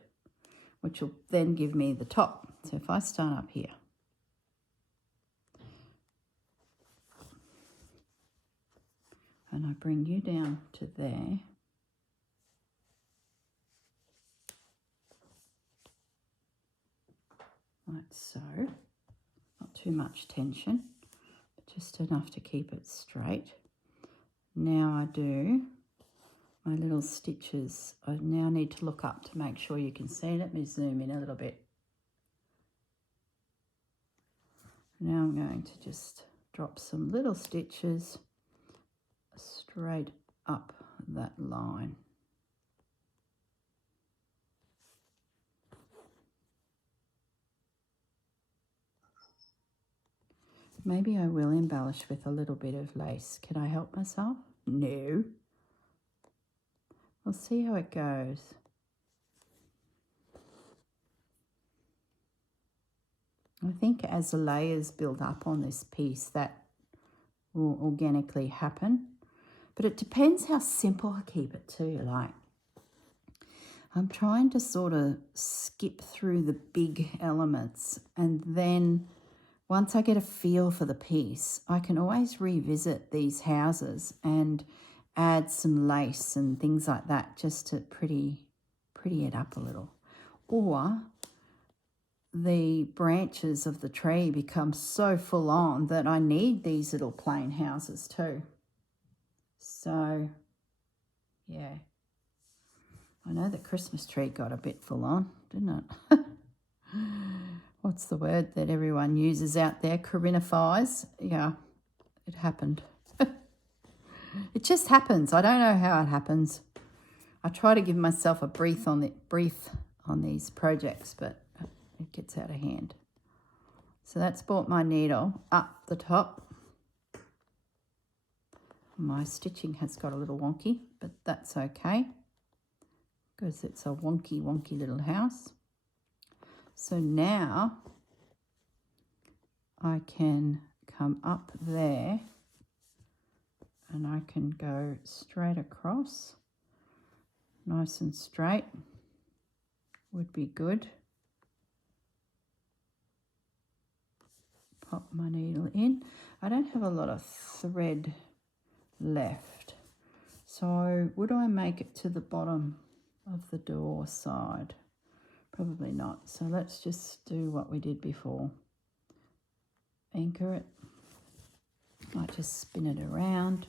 which will then give me the top. So if I start up here, and I bring you down to there, like so, not too much tension, but just enough to keep it straight. Now I do my little stitches. I now need to look up to make sure you can see. Let me zoom in a little bit. Now I'm going to just drop some little stitches straight up that line. Maybe I will embellish with a little bit of lace. Can I help myself? No. We'll see how it goes. I think as the layers build up on this piece, that will organically happen. But it depends how simple I keep it too. Like, I'm trying to sort of skip through the big elements, and then once I get a feel for the piece, I can always revisit these houses and add some lace and things like that just to pretty it up a little. Or the branches of the tree become so full on that I need these little plain houses too. So, yeah. I know the Christmas tree got a bit full on, didn't it? What's the word that everyone uses out there? Corinifies. Yeah, it happened. It just happens. I don't know how it happens. I try to give myself a brief on these projects, but it gets out of hand. So that's brought my needle up the top. My stitching has got a little wonky, but that's okay because it's a wonky little house. So now I can come up there and I can go straight across, nice and straight would be good. Pop my needle in. I don't have a lot of thread left, so would I make it to the bottom of the door side? Probably not. So let's just do what we did before. Anchor it. Might just spin it around.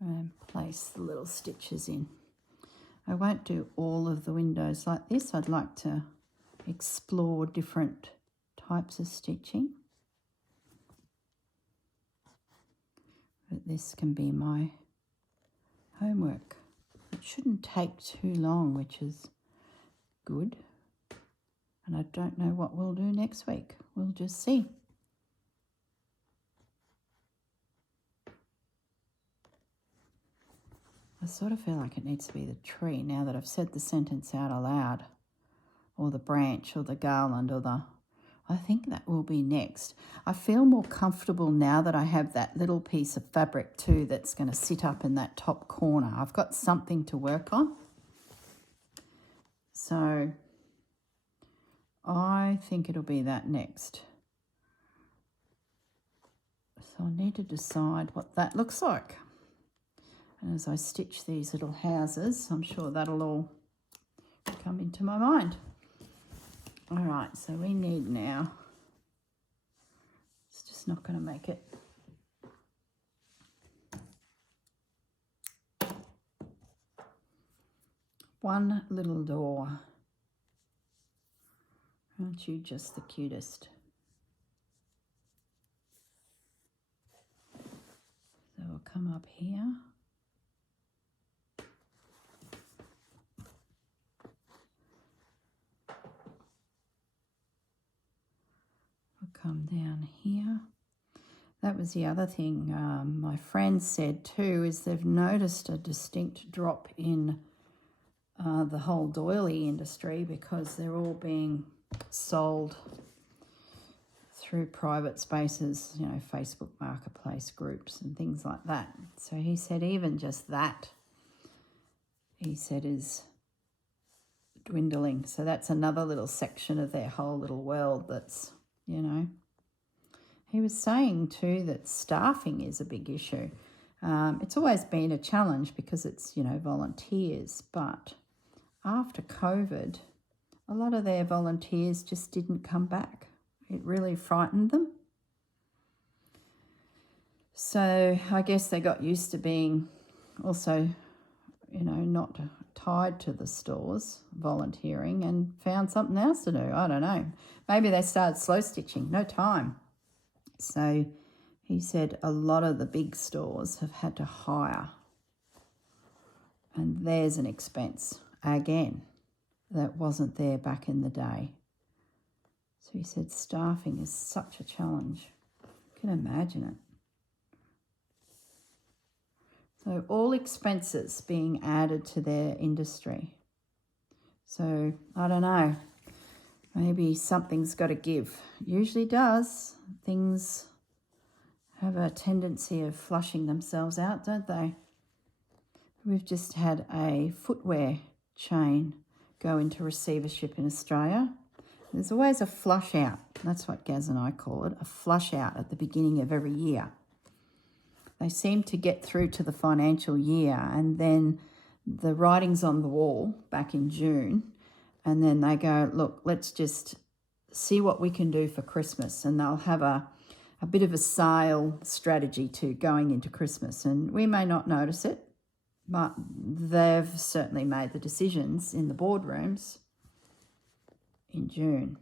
And place the little stitches in. I won't do all of the windows like this. I'd like to explore different types of stitching. But this can be my homework. It shouldn't take too long, which is good. And I don't know what we'll do next week. We'll just see. I sort of feel like it needs to be the tree now that I've said the sentence out aloud, or the branch, or the garland, or the... I think that will be next. I feel more comfortable now that I have that little piece of fabric too that's going to sit up in that top corner. I've got something to work on. So I think it'll be that next. So I need to decide what that looks like. And as I stitch these little houses, I'm sure that'll all come into my mind. All right, so we need now, it's just not going to make it. One little door. Aren't you just the cutest? So we'll come up here. Come down here. That was the other thing my friend said too, is they've noticed a distinct drop in the whole doily industry because they're all being sold through private spaces, you know, Facebook Marketplace groups and things like that. So he said even just that, he said, is dwindling. So that's another little section of their whole little world that's, you know. He was saying too that staffing is a big issue. It's always been a challenge because it's, you know, volunteers, but after COVID, a lot of their volunteers just didn't come back. It really frightened them. So I guess they got used to being also, you know, not tied to the stores, volunteering, and found something else to do. I don't know. Maybe they started slow stitching, no time. So he said a lot of the big stores have had to hire. And there's an expense, again, that wasn't there back in the day. So he said staffing is such a challenge. You can imagine it. So all expenses being added to their industry. So I don't know, maybe something's got to give. Usually does. Things have a tendency of flushing themselves out, don't they? We've just had a footwear chain go into receivership in Australia. There's always a flush out. That's what Gaz and I call it, a flush out at the beginning of every year. They seem to get through to the financial year and then the writing's on the wall back in June, and then they go, look, let's just see what we can do for Christmas, and they'll have a bit of a sale strategy to going into Christmas, and we may not notice it, but they've certainly made the decisions in the boardrooms in June.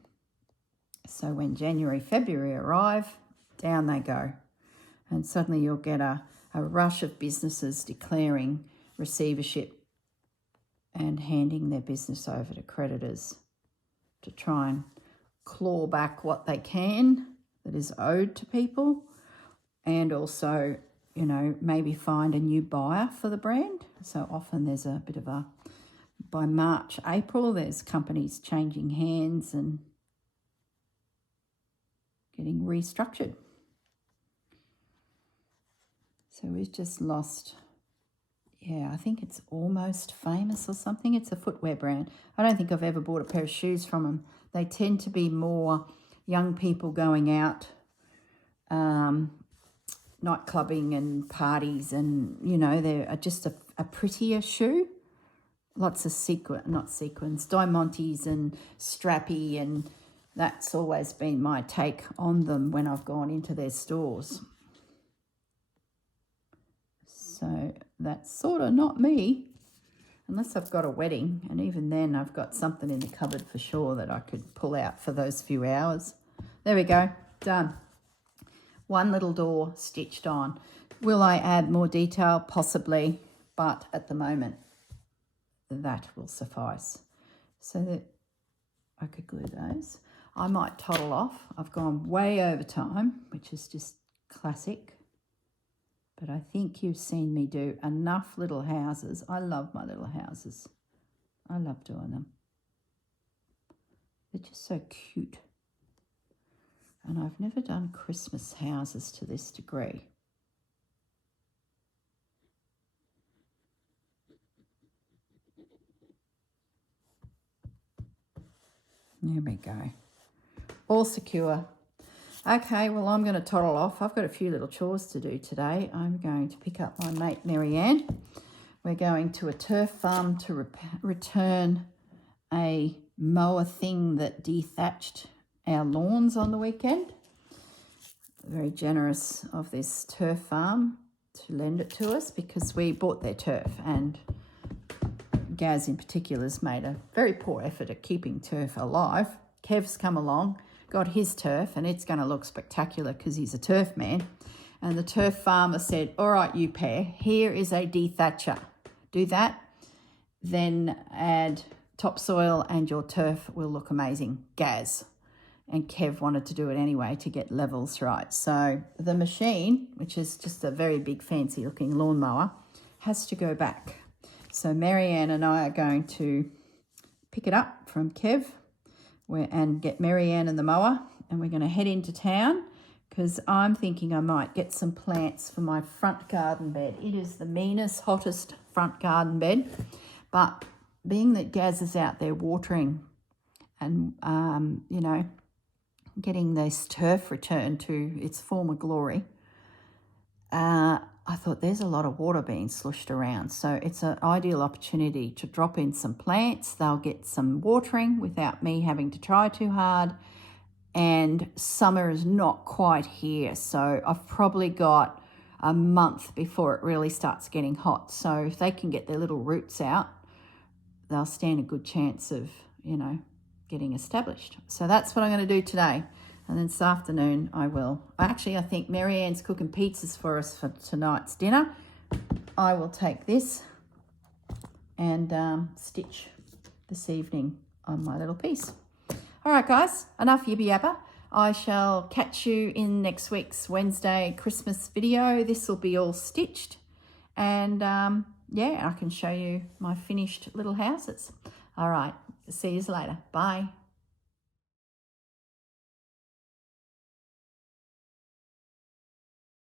So when January, February arrive, down they go. And suddenly you'll get a rush of businesses declaring receivership and handing their business over to creditors to try and claw back what they can that is owed to people, and also, you know, maybe find a new buyer for the brand. So often there's a bit of a, by March, April, there's companies changing hands and getting restructured. So we've just lost, I think it's Almost Famous or something. It's a footwear brand. I don't think I've ever bought a pair of shoes from them. They tend to be more young people going out, night clubbing and parties, and, you know, they're just a prettier shoe. Lots of sequins, diamantes and strappy, and that's always been my take on them when I've gone into their stores. So that's sort of not me. unless I've got a wedding, and even then I've got something in the cupboard for sure that I could pull out for those few hours. There we go, done. One little door stitched on. Will I add more detail? Possibly, but at the moment that will suffice. So that I could glue those. I might toddle off. I've gone way over time, which is just classic. But I think you've seen me do enough little houses. I love my little houses. I love doing them. They're just so cute. And I've never done Christmas houses to this degree. There we go. All secure. Okay, well, I'm going to toddle off. I've got a few little chores to do today. I'm going to pick up my mate Marianne. We're going to a turf farm to return a mower thing that dethatched our lawns on the weekend. Very generous of this turf farm to lend it to us because we bought their turf, and Gaz in particular has made a very poor effort at keeping turf alive. Kev's come along, got his turf, and it's going to look spectacular because he's a turf man. And the turf farmer said, all right, you pair, here is a dethatcher. Do that, then add topsoil and your turf will look amazing. Gaz. And Kev wanted to do it anyway to get levels right. So the machine, which is just a very big fancy looking lawnmower, has to go back. So Marianne and I are going to pick it up from Kev and get Marianne and the mower, and we're going to head into town because I'm thinking I might get some plants for my front garden bed. It is the meanest, hottest front garden bed, but being that Gaz is out there watering and, you know, getting this turf returned to its former glory, I thought there's a lot of water being slushed around. So it's an ideal opportunity to drop in some plants. They'll get some watering without me having to try too hard. And summer is not quite here. So I've probably got a month before it really starts getting hot. So if they can get their little roots out, they'll stand a good chance of, you know, getting established. So that's what I'm going to do today. And then this afternoon I will. Actually, I think Marianne's cooking pizzas for us for tonight's dinner. I will take this and stitch this evening on my little piece. All right, guys, enough yibby yabba. I shall catch you in next week's Wednesday Christmas video. This will be all stitched. And yeah, I can show you my finished little houses. All right, see you later. Bye.